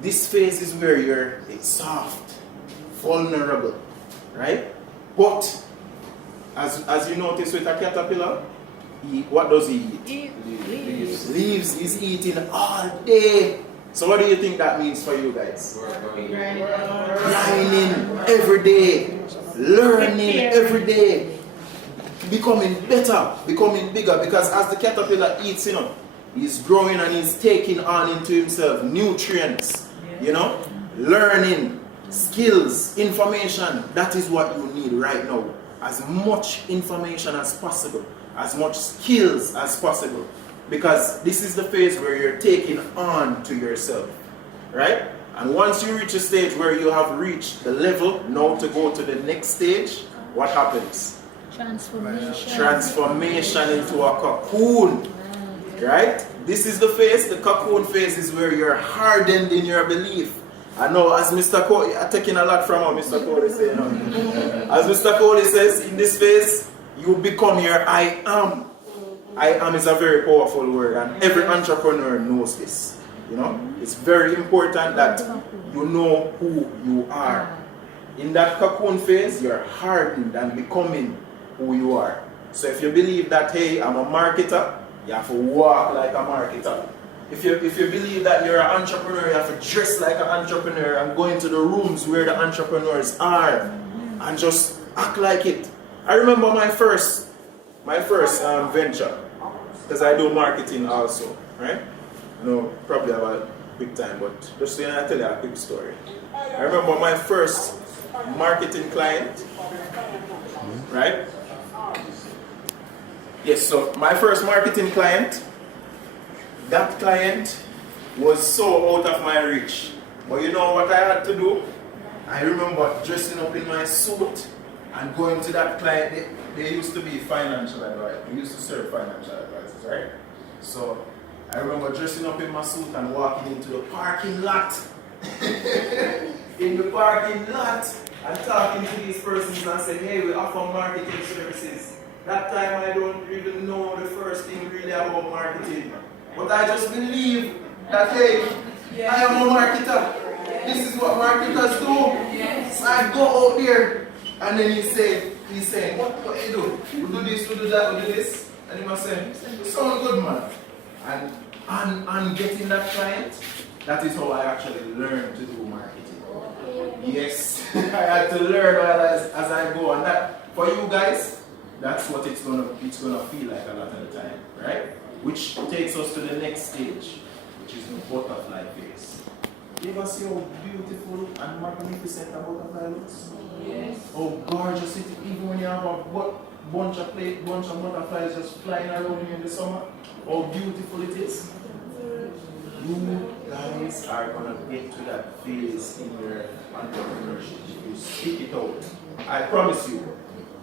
this phase is where you're soft, vulnerable, right? But as you notice with a caterpillar, what does he eat? Leaves. He's eating all day. So what do you think that means for you guys? Grinding every day, learning every day, becoming better, becoming bigger. Because as the caterpillar eats, he's growing and he's taking on into himself nutrients, learning, skills, information. That is what you need right now. As much information as possible, as much skills as possible. Because this is the phase where you're taking on to yourself, right? And once you reach a stage where you have reached the level, now to go to the next stage, what happens? Transformation into a cocoon, right? This is the phase, the cocoon phase is where you're hardened in your belief. I know, as Mr. Coley, I'm taking a lot from what Mr. Coley says. As Mr. Coley says, in this phase, you become your I am. I am is a very powerful word, and every entrepreneur knows this. It's very important that you know who you are. In that cocoon phase, you're hardened and becoming who you are. So if you believe that, hey, I'm a marketer, you have to walk like a marketer. If you believe that you're an entrepreneur, you have to dress like an entrepreneur and go into the rooms where the entrepreneurs are and just act like it. I remember my first venture, because I do marketing also, right? Probably have a quick time, but just so I tell you a quick story. I remember my first marketing client, right? Yes, so my first marketing client, that client was so out of my reach. But you know what I had to do? I remember dressing up in my suit and going to that client. They used to be financial advisors. We used to serve financial advisors, right? So I remember dressing up in my suit and walking into the parking lot. In the parking lot and talking to these persons and saying, hey, we offer marketing services. That time I don't even know the first thing really about marketing. But I just believe that, hey, I am a marketer. This is what marketers do. So I go out there and then he's saying, what you do? We do this, we do that, we do this. And he must say, you sound good, man. And getting that client, that is how I actually learned to do marketing. Yes, I had to learn as I go. And that, for you guys, that's what it's gonna feel like a lot of the time, right? Which takes us to the next stage, which is the butterfly phase. You ever see how beautiful and magnificent a butterfly looks? Yes. How gorgeous it is, even when you have a bunch of butterflies just flying around you in the summer. How beautiful it is. You guys are going to get to that phase in your entrepreneurship. You speak it out. I promise you.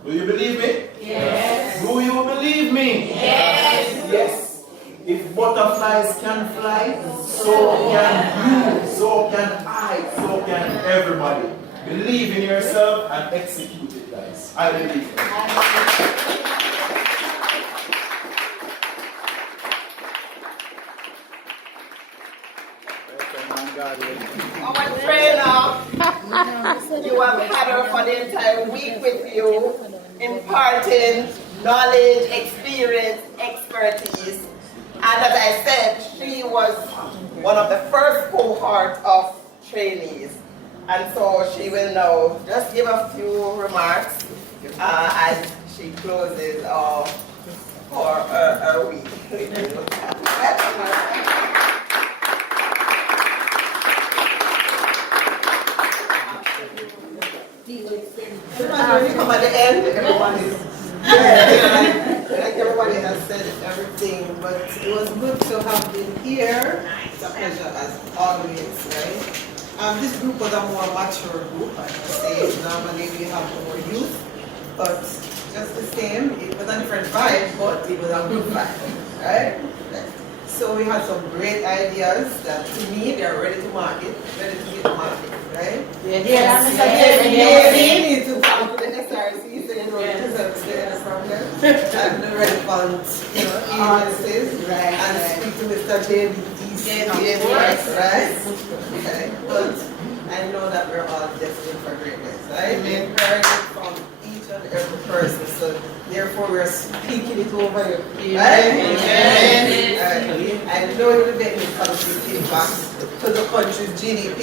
Do you believe me? Yes. Do you believe me? Yes. Yes. If butterflies can fly, so can you, so can I, so can everybody. Believe in yourself and execute it, guys. I believe it. our trainer. You have had her for the entire week with you, imparting knowledge, experience, expertise. And as I said, she was one of the first cohort of trainees. And so she will now just give a few remarks as she closes for her week. When you come at the end, everybody has said everything, but it was good to have been here. It's a pleasure as always, right? This group was a more mature group, I must say. Normally we have more youth, but just the same, it was a different vibe, but it was a good vibe, right? So we had some great ideas that to me they are ready to market, ready to get to market, right? Yes. We need to talk to the SRC so you know the problem and the relevant agencies, right? And speak to Mr. JBTC, right? Okay. But I know that we're all destined for greatness, right? We've heard it from each and every person, so therefore we're speaking it over you, right? I know it will make me contribute back to the country's GDP,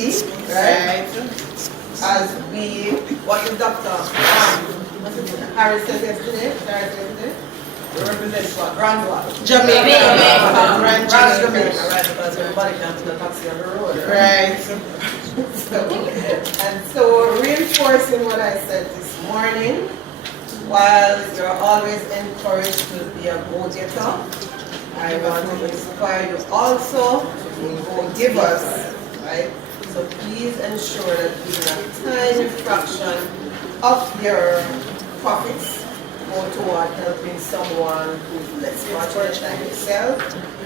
right? As we, what is Dr. Harris said yesterday? We represent what? Grand what? Jamaica. Grand Jamaica, right? Because everybody comes to the taxi on the road, right? So reinforcing what I said this morning, while you're always encouraged to be a go-getter, I want to inspire you also to go give us, right? So please ensure that even a tiny fraction of your profits go toward helping someone who's less fortunate than yourself,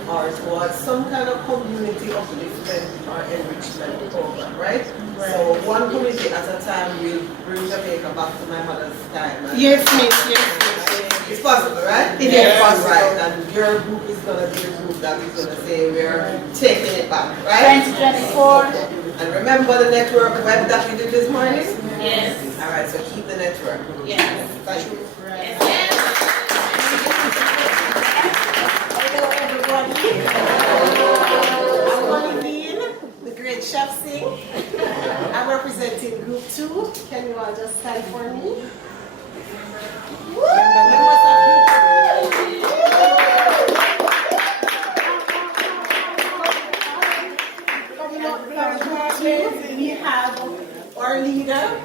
or towards some kind of community upliftment or enrichment program, right? So one community at a time will bring Jamaica back to my mother's time. Yes, miss, yes. It's possible, right? It is possible. Right, and your group is going to be the group that is going to say we're taking it back, right? 2024. And remember the network web that we did this morning? Yes. All right, so keep the network. Yes. Thank you. Yes. Hello, everybody. I'm Monica, the great chef sing. I'm representing Group 2. Can you all just stand for me? Members of Group 2. We have our leader,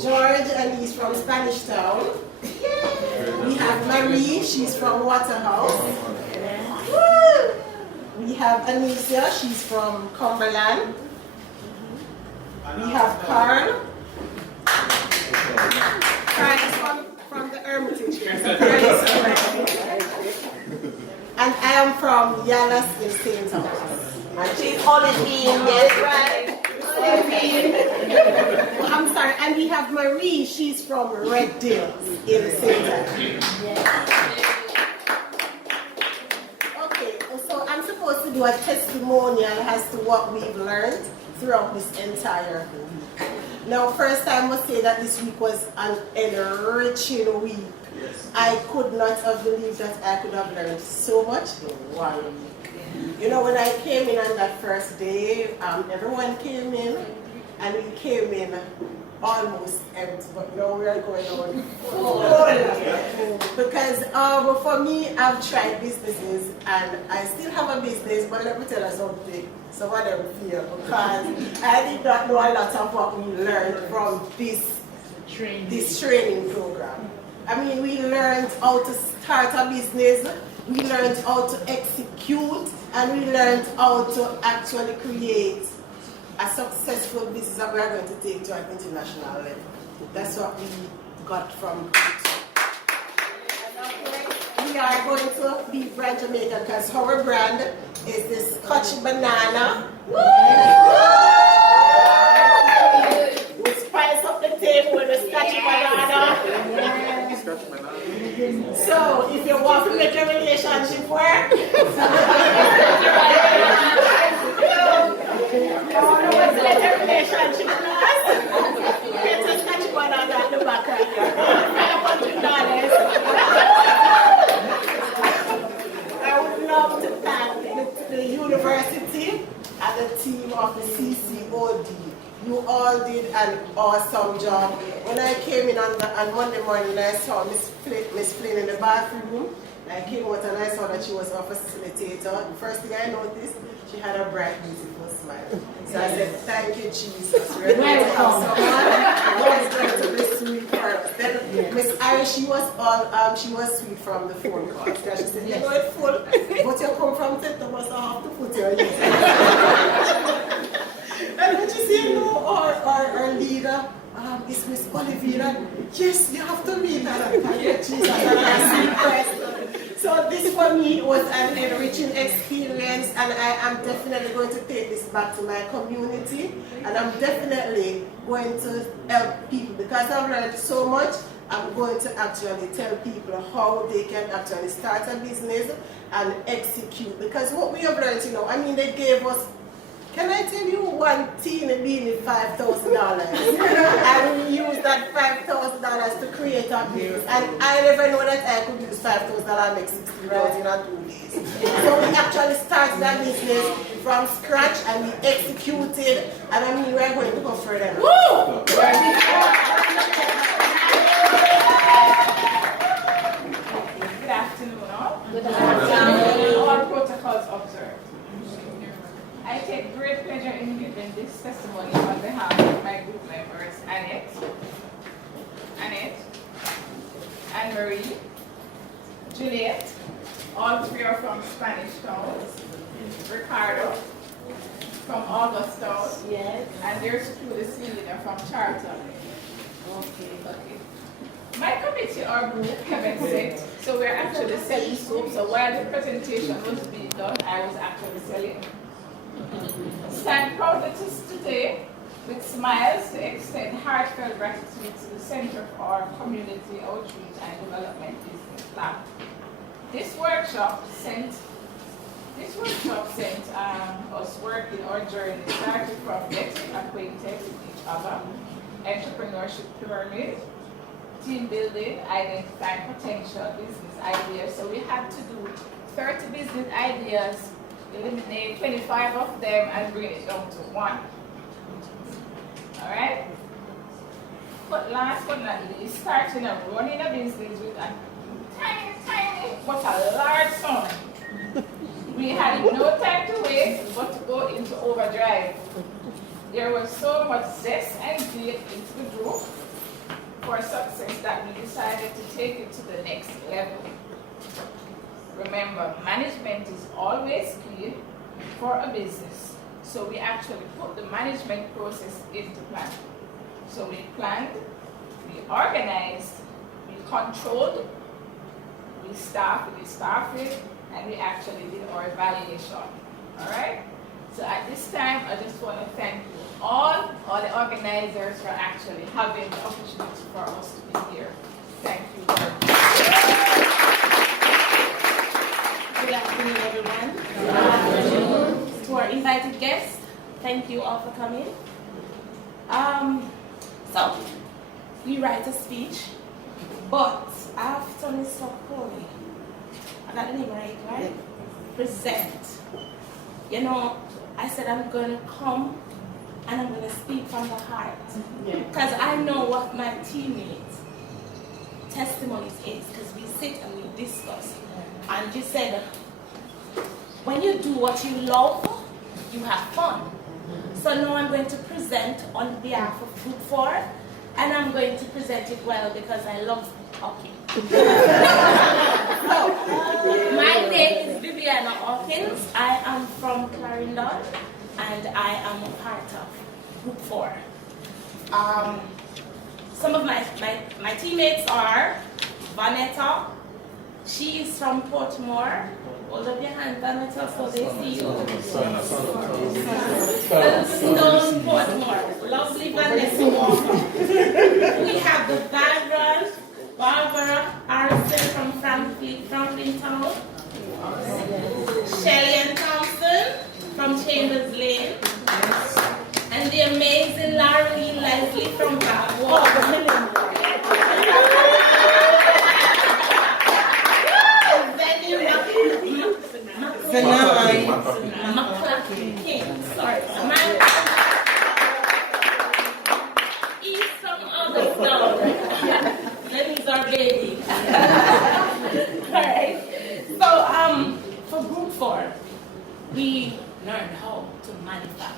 George, and he's from Spanish Town. We have Marie, she's from Waterhouse. We have Anisia, she's from Cumberland. We have Carl. Carl is from the Hermitage. And I am from Yalas in St. Thomas. And she's Olivine, yes, right? I'm sorry, and we have Marie, she's from Red Deal in St. Thomas. Okay, so I'm supposed to do a testimonial as to what we've learned throughout this entire week. Now, first I must say that this week was an enriching week. I could not have believed that I could have learned so much in 1 week. You know, when I came in on that first day, everyone came in, and we came in almost empty, but now we are going on full. Because for me, I've tried businesses, and I still have a business, but let me tell you something. Some of them fear, because I did not know a lot of what we learned from this training program. I mean, we learned how to start a business, we learned how to execute, and we learned how to actually create a successful business that we are going to take to an international level. That's what we got from it. We are going to be brand Jamaican because our brand is the Scotch banana. We spice up the table with the Scotch banana. So, if you want to make your relationship work, relationship class. Let us catch one another at the back. I would love to thank the university and the team of the CCOD. You all did an awesome job. When I came in on Monday morning, I saw Miss Flynn in the bathroom. I came out and I saw that she was our facilitator. The first thing I noticed, she had a bright, beautiful smile. So I said, thank you, Jesus. We're going to have someone who is going to be sweet for us. Then Miss Irish, she was sweet from the phone call. She said, you know it's full, but you come from St. Thomas, I have to put your And when you see, our leader is Miss Olivia. Yes, you have to meet her. Thank you, Jesus. And I'm impressed. So this for me was an enriching experience, and I am definitely going to take this back to my community, and I'm definitely going to help people because I've learned so much. I'm going to actually tell people how they can actually start a business and execute, because what we have learned, they gave us, can I tell you, one teeny beanie $5,000, and we used that $5,000 to create a business, and I never know that I could use $5,000 and make $60,000 in 2 days. So we actually started that business from scratch, and we executed, and we're going to go further. Woo! Good afternoon, all. Good afternoon. All protocols observed. I take great pleasure in giving this testimony on behalf of my group members, Annette, Anne-Marie, Juliet, all three are from Spanish Town, Ricardo, from Augustown, yes, and their school is Selena from Charlton. Okay. My committee or group have been set, so we're actually selling soap. So while the presentation was being done, I was actually selling. Stand proudly today with smiles to extend heartfelt gratitude to the Center for our Community Outreach and Development Business Lab. This workshop sent us working our journey, started from getting acquainted with each other, entrepreneurship pyramid, team building, identifying potential business ideas. So we had to do 30 business ideas, eliminate 25 of them, and bring it down to 1. All right? But last but not least, starting and running a business with a tiny, but a large sum. We had no time to waste, but to go into overdrive. There was so much zest and zeal into the group for success that we decided to take it to the next level. Remember, management is always key for a business. So we actually put the management process into plan. So we planned, we organized, we controlled, we staffed it, and we actually did our evaluation. All right? So at this time, I just want to thank you all the organizers for actually having the opportunity for us to be here. Thank you very much. Good afternoon, everyone. Good afternoon. To our invited guests, thank you all for coming. So, we write a speech, but after Mr. Corey, I got the name right? Present. I said I'm going to come and I'm going to speak from the heart. Because I know what my teammates' testimonies is, because we sit and we discuss. And you said, when you do what you love, you have fun. So now I'm going to present on behalf of Group 4, and I'm going to present it well because I love hockey. My name is Viviana Hawkins. I am from Clarendon, and I am a part of Group 4. Some of my teammates are Vanetta. She is from Portmore. Hold up your hand, Vanetta, so they see you. Stone Portmore. Lovely Vanessa Walker. We have the background, Barbara Arson from Franklin Town. Shelley and Thompson from Chambers Lane. And the amazing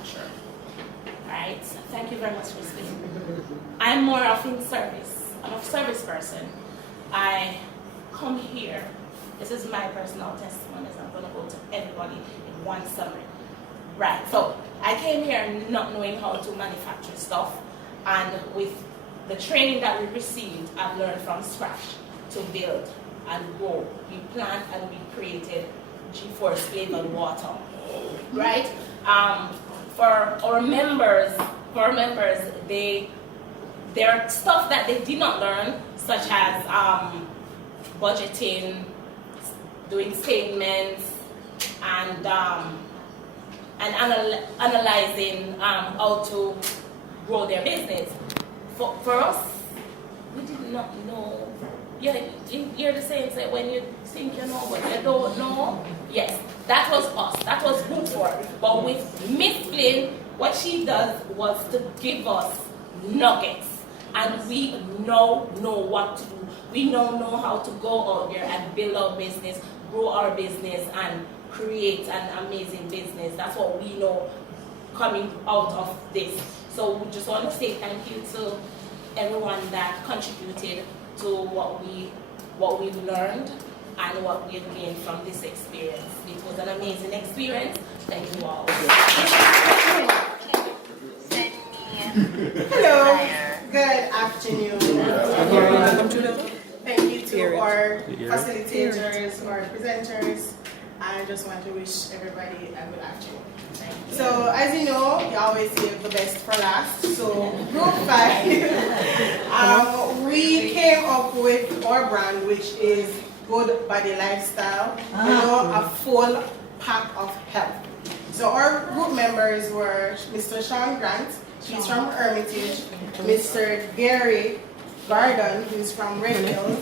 manufacturer. Right? Thank you very much for speaking. I'm more of in service. I'm a service person. I come here. This is my personal testimony. I'm going to go to everybody in one summary. Right. So I came here not knowing how to manufacture stuff, and with the training that we received, I've learned from scratch to build and grow. We plant and we created G4 flavored water. Right? For our members, there are stuff that they did not learn, such as budgeting, doing statements, and analyzing how to grow their business. For us, we did not know. You're the same. Say when you think you know, but you don't know. Yes, that was us. That was good for us. But with Miss Flynn, what she does was to give us nuggets, and we now know what to do. We now know how to go out there and build our business, grow our business, and create an amazing business. That's what we know coming out of this. So we just want to say thank you to everyone that contributed to what we've learned and what we've gained from this experience. It was an amazing experience. Thank you all. Hello, good afternoon. Thank you to our facilitators, our presenters. I just want to wish everybody a good afternoon. So, as you know, you always save the best for last. So, group 5, we came up with our brand, which is Good Body Lifestyle. You know, a full pack of health. So, our group members were Mr. Sean Grant, he's from Hermitage, Mr. Gary Gardon, who's from Red Hill,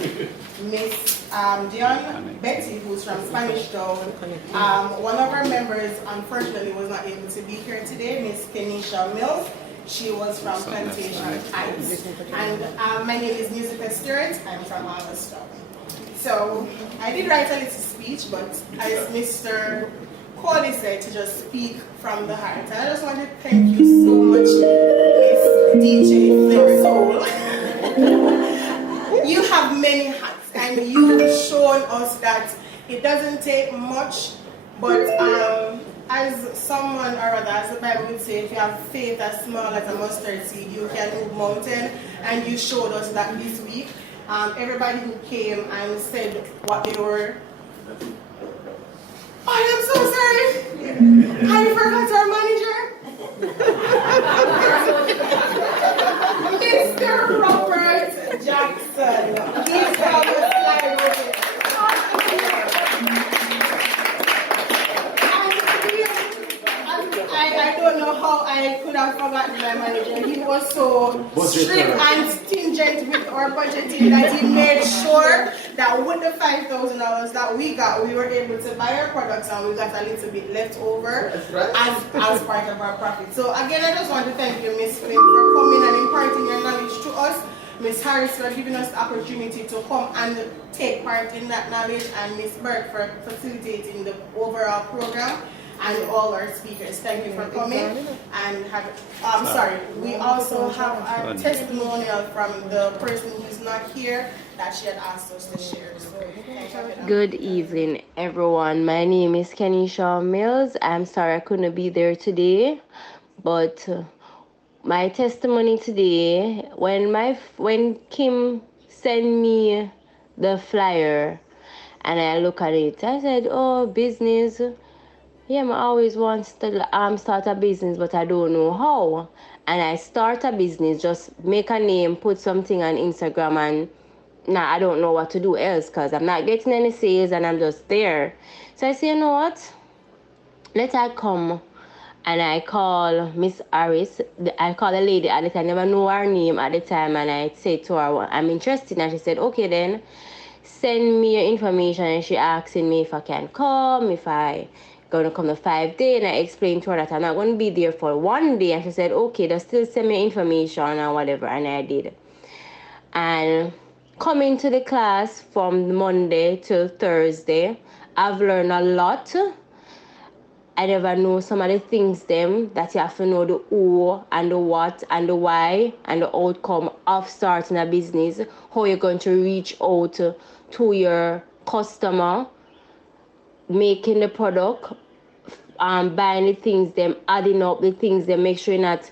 Miss Dion Betty, who's from Spanish Town. One of our members, unfortunately, was not able to be here today, Miss Kenisha Mills. She was from Plantation Heights. And my name is Musica Stewart. I'm from Augusta. So I did write a little speech, but as Mr. Cody said, to just speak from the heart. And I just want to thank you so much, Miss DJ Flip Soul. You have many hats, and you've shown us that it doesn't take much, but as someone, or rather as the Bible would say, if you have faith as small as a mustard seed, you can move mountain, and you showed us that this week. Everybody who came and said what they were. Oh, I'm so sorry. I forgot our manager. Mr. Robert Jackson. He's on the slide with it. I don't know how I could have forgotten my manager. He was so strict and stringent with our budgeting that he made sure that with the $5,000 that we got, we were able to buy our products and we got a little bit left over as part of our profit. So again, I just want to thank you, Miss Flynn, for coming and imparting your knowledge to us. Miss Harris for giving us the opportunity to come and take part in that knowledge, and Miss Burke for facilitating the overall program. And all our speakers, thank you for coming. And we also have a testimonial from the person who's not here that she had asked us to share. So, good evening, everyone. My name is Kenisha Mills. I'm sorry I couldn't be there today, but my testimony today, when Kim sent me the flyer and I look at it, I said, oh, business. Yeah, I always want to start a business, but I don't know how. And I start a business, just make a name, put something on Instagram, and I don't know what to do else because I'm not getting any sales and I'm just there. So I say, you know what? Let I come. And I call Miss Harris. I call the lady at the time. I never know her name at the time. And I said to her, I'm interested. And she said, okay then, send me your information. And she asking me if I can come, if I going to come to 5 days, and I explained to her that I'm not going to be there for 1 day, and she said, okay, just still send me information or whatever, and I did. And coming to the class from Monday till Thursday, I've learned a lot. I never know some of the things them that you have to know, the who and the what and the why and the outcome of starting a business, how you're going to reach out to your customer, making the product, buying the things them, adding up the things them, make sure that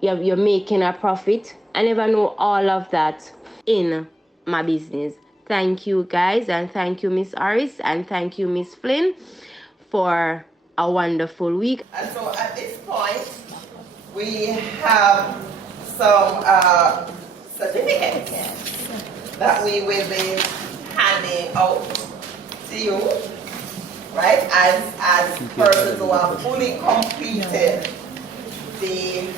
you're making a profit. I never know all of that in my business. Thank you guys, and thank you Miss Harris, and thank you Miss Flynn for a wonderful week. And so at this point, we have some certificates that we will be handing out to you, right, as persons who have fully completed the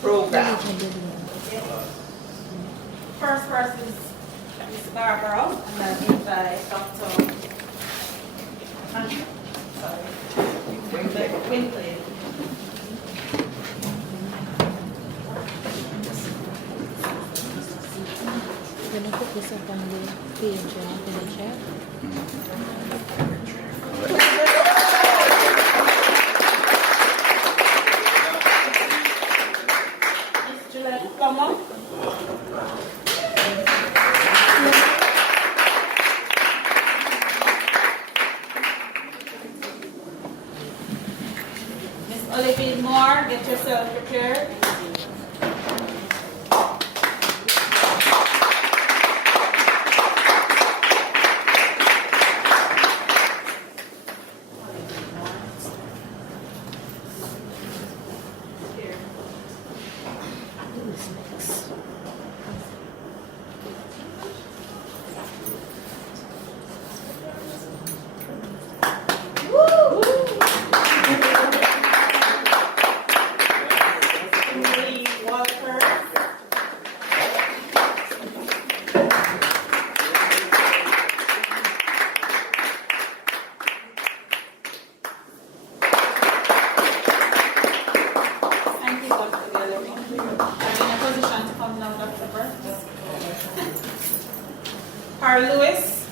program. First person is Ms. Barbara, and then by Dr. Winkley. Can I put this up on the page in the chat? Come on. Miss Olivia Moore, get yourself prepared. Lewis.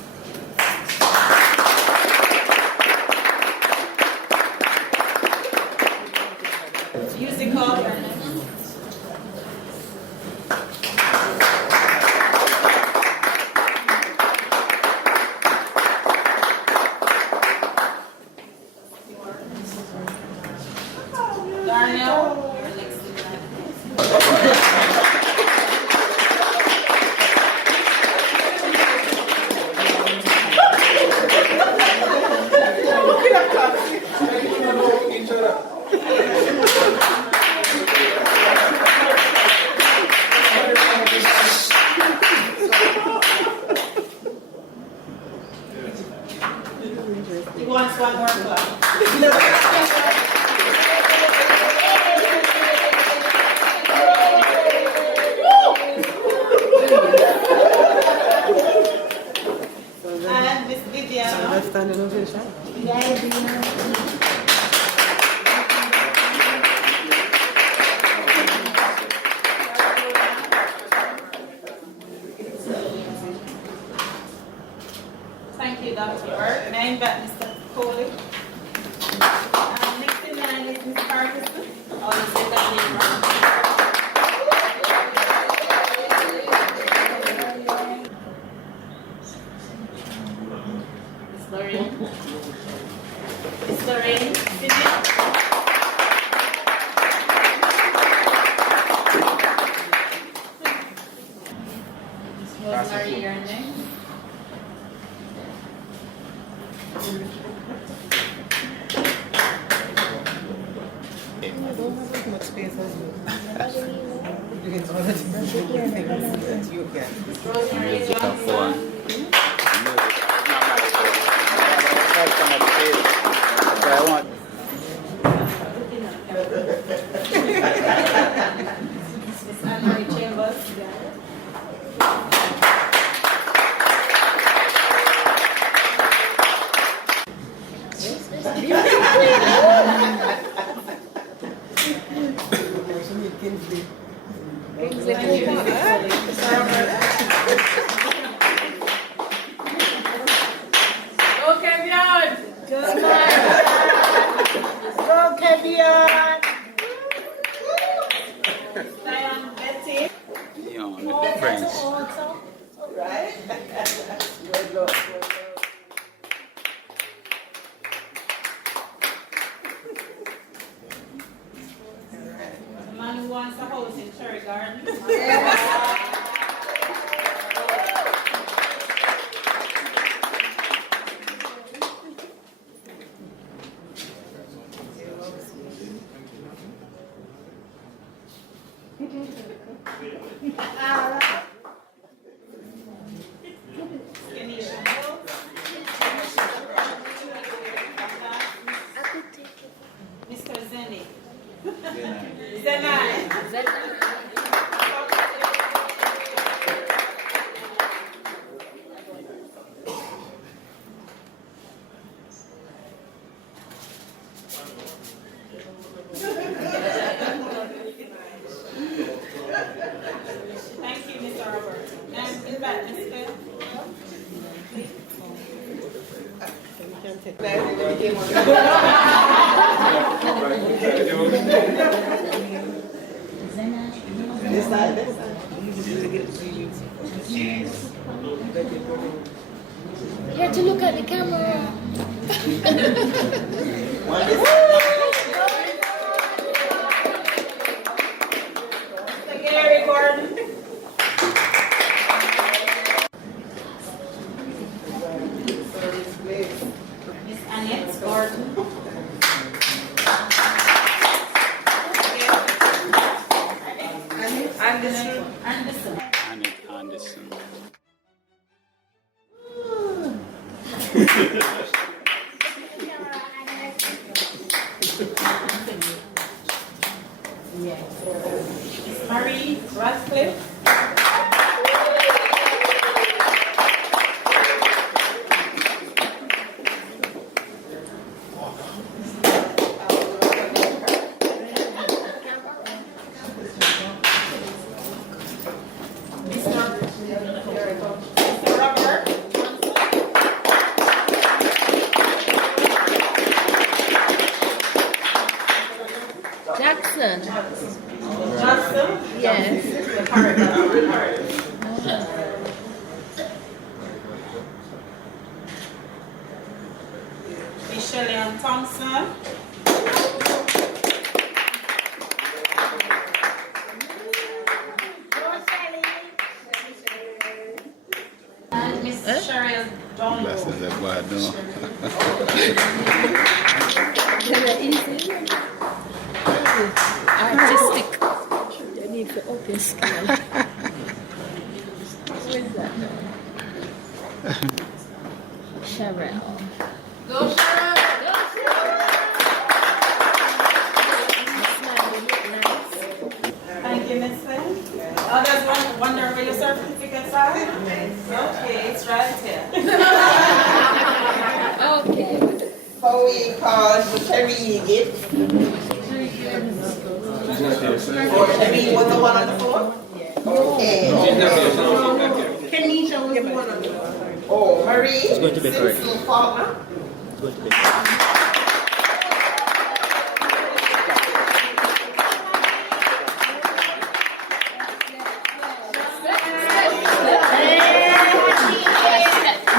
Musical. Darnell. You're next to that. He wants one more club. And Miss Viviana. Standing ovation. Thank you, Dr. Burke. May I invite Mr. Coley? Next in line is Ms. Ferguson. I'll just say that name wrong. Ms. Lorraine. Ms. Lorraine. Sydney. Ms. Rosemary, your name. I don't have as much space as you. Doing all the different things that you can. Rosemary Johnson. Miss Anne-Marie Chambers. Nice. Right? Good luck. The man who wants a house in Cherry Garden. Mr. Zeni. Zenai. Thank you, Mr. Robert. And in fact, Mr. This side, this side. You have to look at the camera. Gary Gordon. Miss Annette Gordon. Anderson. Annette Anderson. Miss Marie Radcliffe. Mr. Robert. Jackson. Johnson. Yes. Michelle Ann Thompson. And Miss Cheryl Donald. Blessings, everybody. Artistic. You need to up your skill. Who is that? Cheryl. Go Cheryl. Thank you, Miss Lynn. Others wonder where your certificates are? Okay, it's right here. Okay. How we call Terry gift? Or Terry was the one on the phone? Okay. Kenisha was the one on the phone. Oh, Marie. It's going to be correct. Simpson Faulkner. It's going to be correct.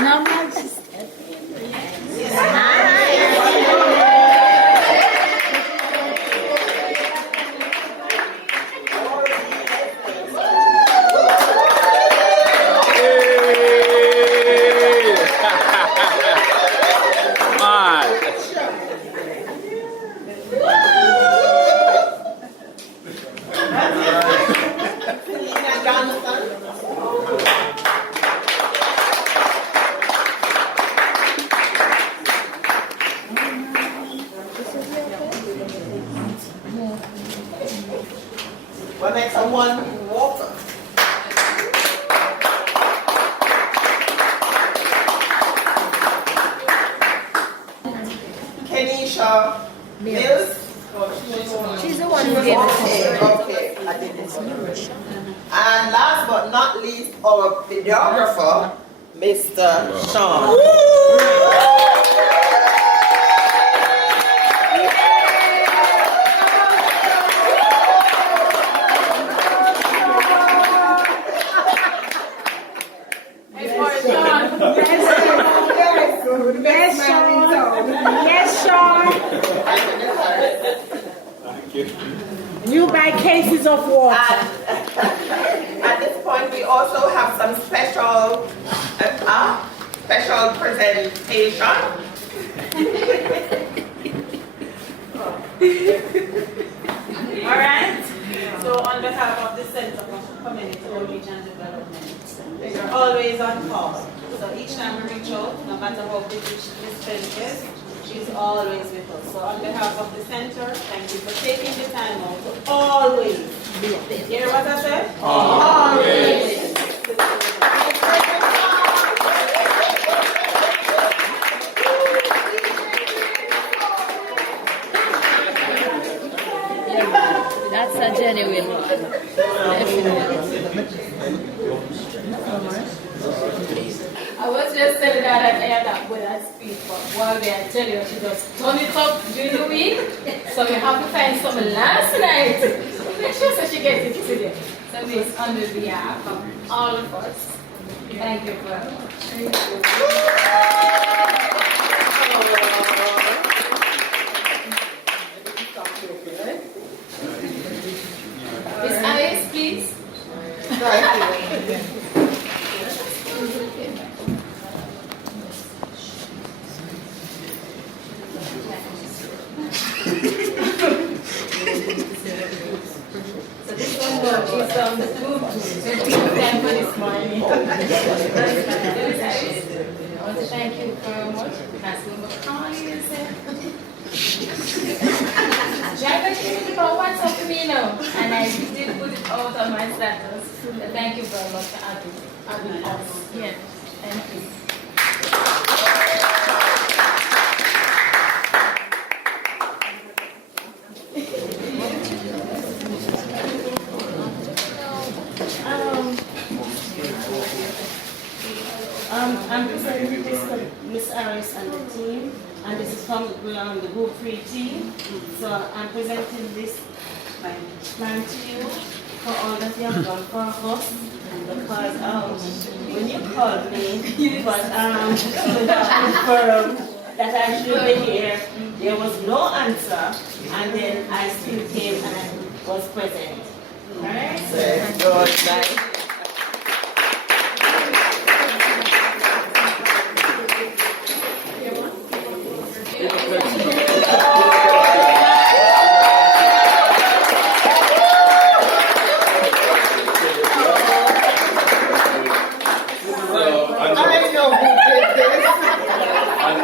No, no, just Well, next one, Walker. Kenisha Mills. she's the one who gave it. Okay. I did this. And last but not least, our videographer, Mr. Sean. Thank you. You buy cases of water. At this point, we also have some special presentation. All right. So on behalf of the Center for Community Outreach and Development, we're always on call. So each time we reach out, no matter how busy Ms. Felix is, she's always with us. So on behalf of the center, thank you for taking the time out to always be there. You hear what I said? Always. That's a genuine one. I was just telling her that I had that when I speak, but while I tell you, she just turn it up during the week. So we have to find some last night. Make sure so she gets it today. So this on the behalf of all of us. Thank you very much. Thank you. Miss Alice, please. Thank you. So this one is the group time for this morning. I want to thank you very much. That's what McCartney is saying. Jack actually put it on WhatsApp to me now, and I did put it out on my status. So thank you very much for having us. Yeah, thank you. I'm presenting this for Ms. Harris and the team, and this is from the Group 3 team. So I'm presenting this plan to you for all that you have done for us, because when you called me, but confirm that I should be here, there was no answer, and then I still came and I was present. Alright? So,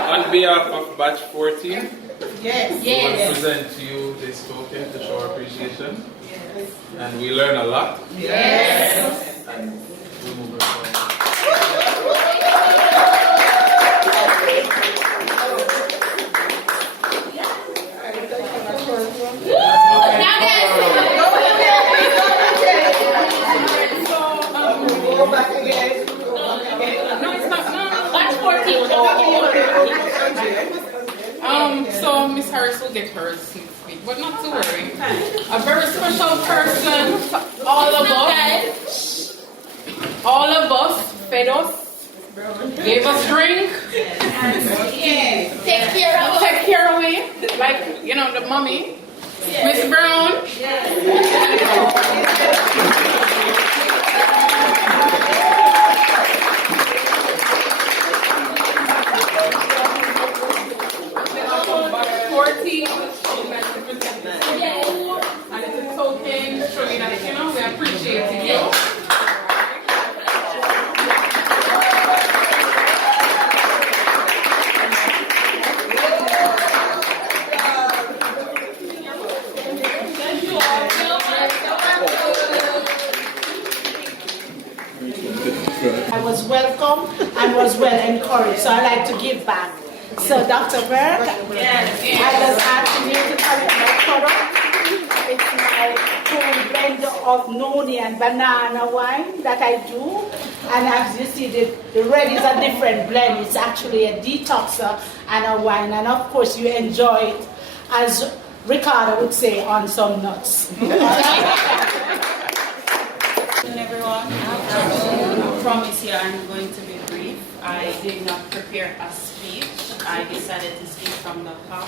on behalf of Batch 14, Yes. we will present to you this token to show our appreciation. Yes. And we learn a lot. Yes. And we move on. Go back again. No, it's not. No, Batch 14. So Miss Harris will get hers next week, but not to worry. A very special person, all of us, fed us, gave us drink, take care of me, like, you know, the mommy, Miss Brown. 14, and it's a token showing that, you know, we appreciate you. I was welcome and was well encouraged, so I like to give back. So Dr. Burke, I was asking you to collect my product. It's my home blend of noni and banana wine that I do. And as you see, the red is a different blend. It's actually a detoxer and a wine. And of course, you enjoy it, as Ricardo would say, on some nuts. Everyone, I promise you I'm going to be brief. I did not prepare a speech. I decided to speak from the top,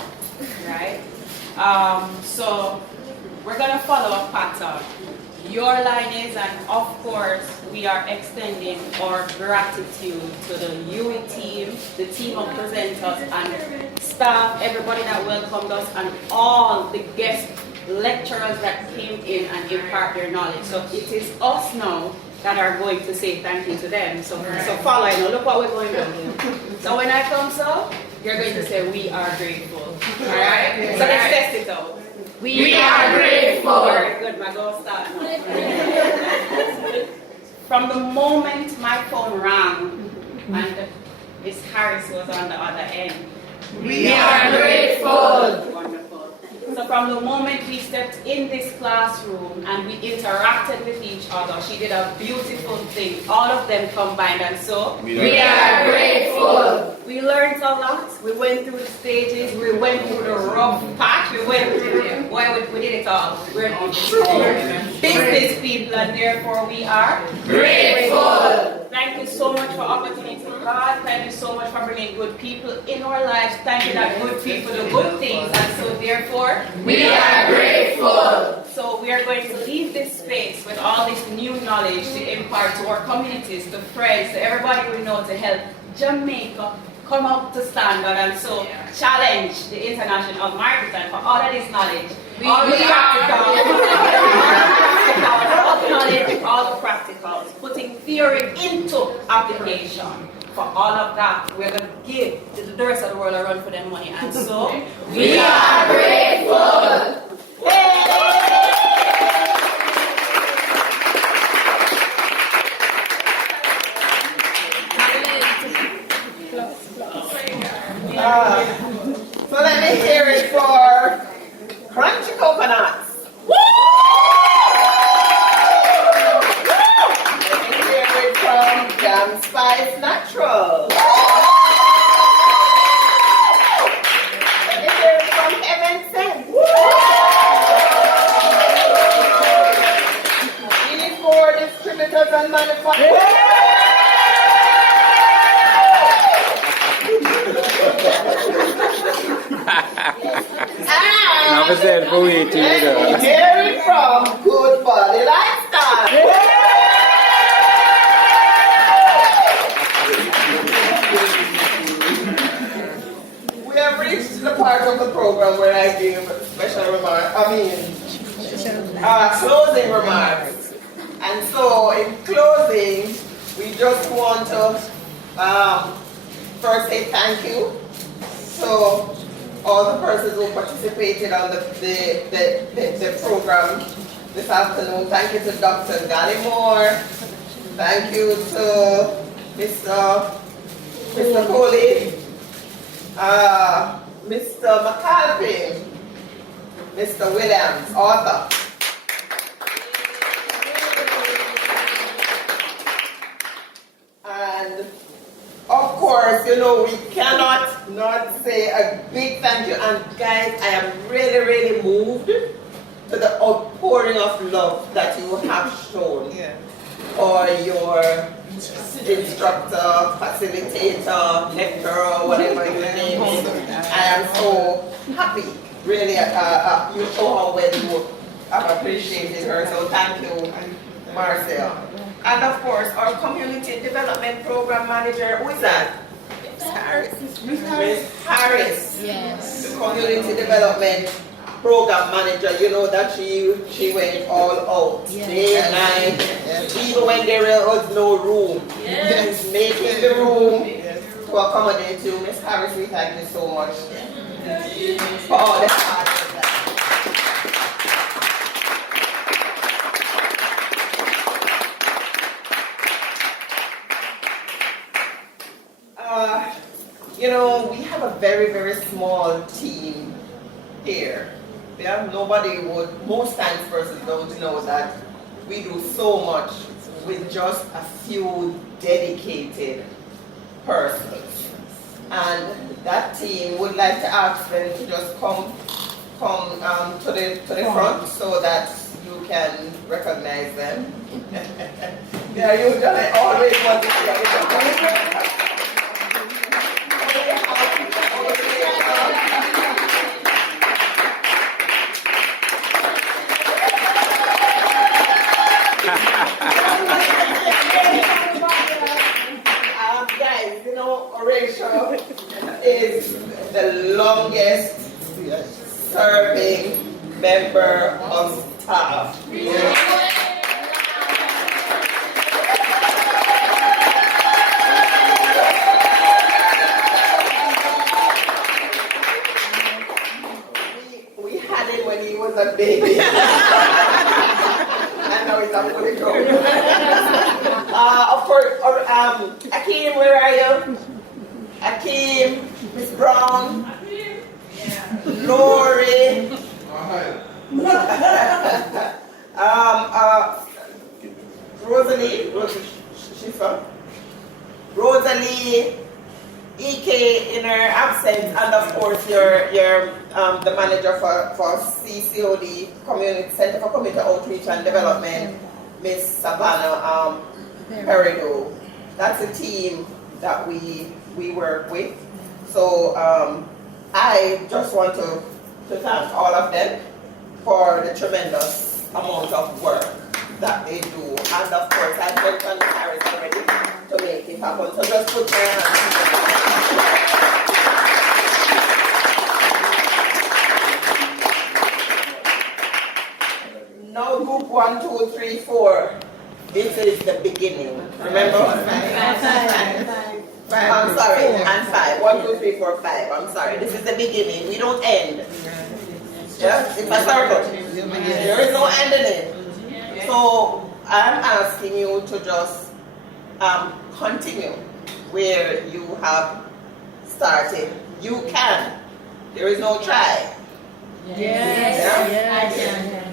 right? So we're gonna follow a pattern. Your line is, and of course, we are extending our gratitude to the UWI team, the team of presenters and staff, everybody that welcomed us, and all the guest lecturers that came in and impart their knowledge. So it is us now that are going to say thank you to them. So follow, you know, look what we're going to do. So when I come so, you're going to say, we are grateful. All right? So let's test it out. We are grateful. Very good, my girl, start now. From the moment my phone rang and Miss Harris was on the other end, we are grateful. Wonderful. So from the moment we stepped in this classroom and we interacted with each other, she did a beautiful thing. All of them combined, and so we are grateful. We learned a lot. We went through the stages. We went through the rough patch. We went through it. Well, we did it all. We're business people, and therefore we are grateful. Thank you so much for opportunity, God. Thank you so much for bringing good people in our lives. Thank you that good people do good things, and so therefore we are grateful. So we are going to leave this space with all this new knowledge to impart to our communities, to friends, to everybody we know, to help Jamaica come up to standard, and so challenge the international market, and for all of this knowledge, all the practicals, putting theory into application. For all of that, we're going to give the rest of the world a run for their money, and so we are grateful. So let me hear it for crunchy coconuts. Woo! Let me hear it from Jam Spice Natural. Let me hear it from MNC. We need more distributors and manufacturers. And hear it from Good Body Lifestyle. We have reached the part of the program where I give special remarks, closing remarks. And so in closing, we just want to first say thank you to all the persons who participated on the program this afternoon. Thank you to Dr. Gallimore. Thank you to Mr. Coley, Mr. McAlpin, Mr. Williams, author. And of course, you know, we cannot not say a big thank you. And guys, I am really, really moved to the outpouring of love that you have shown for your instructor, facilitator, lecturer, whatever your name is. I am so happy, really. You show how well you have appreciated her, so thank you, Marcel. And of course, our Community Development Program Manager, who is that? Miss Harris. Miss Harris. Yes. The Community Development Program Manager, you know that she went all out, day and night, even when there was no room. Yes. Making the room to accommodate you. Miss Harris, we thank you so much for all the hard work. You know, we have a very, very small team here. Nobody would, most times persons don't know that we do so much with just a few dedicated persons. And that team would like to ask them to just come to the front so that you can recognize them. Yeah, you always want to see Kenisha is the longest serving member of staff. We had him when he was a baby. And now he's a fully grown. Of course, Akeem, where are you? Akeem, Miss Brown, Lori, Rosalie, she's from Rosalie, EK in her absence, and of course your the manager for CCOD, Community Center for Community Outreach and Development, Miss Savannah Perido. That's a team that we work with. So I just want to thank all of them for the tremendous amount of work that they do. And of course, I mentioned Harris already to make it happen. So just put your hands together. Now group 1, 2, 3, 4. This is the beginning. Remember? Five. I'm sorry, and 5. 1, 2, 3, 4, 5. I'm sorry. This is the beginning. We don't end. Yeah? It's a circle. There is no end in it. So I'm asking you to just continue where you have started. You can. There is no try. Yes.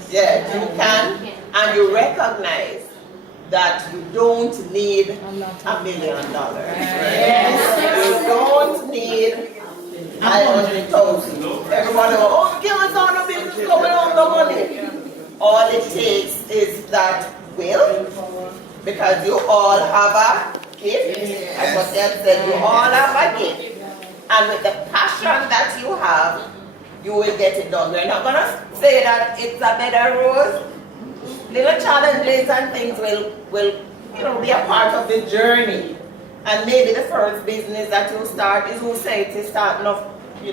Yeah, you can. And you recognize that you don't need $1 million. You don't need 500,000. Everybody goes, oh, give us all the business coming on the money. All it takes is that will, because you all have a gift. As what they have said, you all have a gift. And with the passion that you have, you will get it done. We're not going to say that it's a bed of roses. Little challenges and things will be a part of the journey. And maybe the first business that you start is who say it is starting off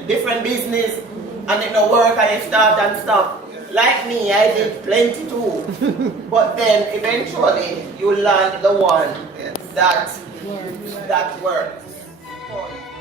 different business and it no work and it start and stop. Like me, I did plenty too. But then eventually you land the one that works for you.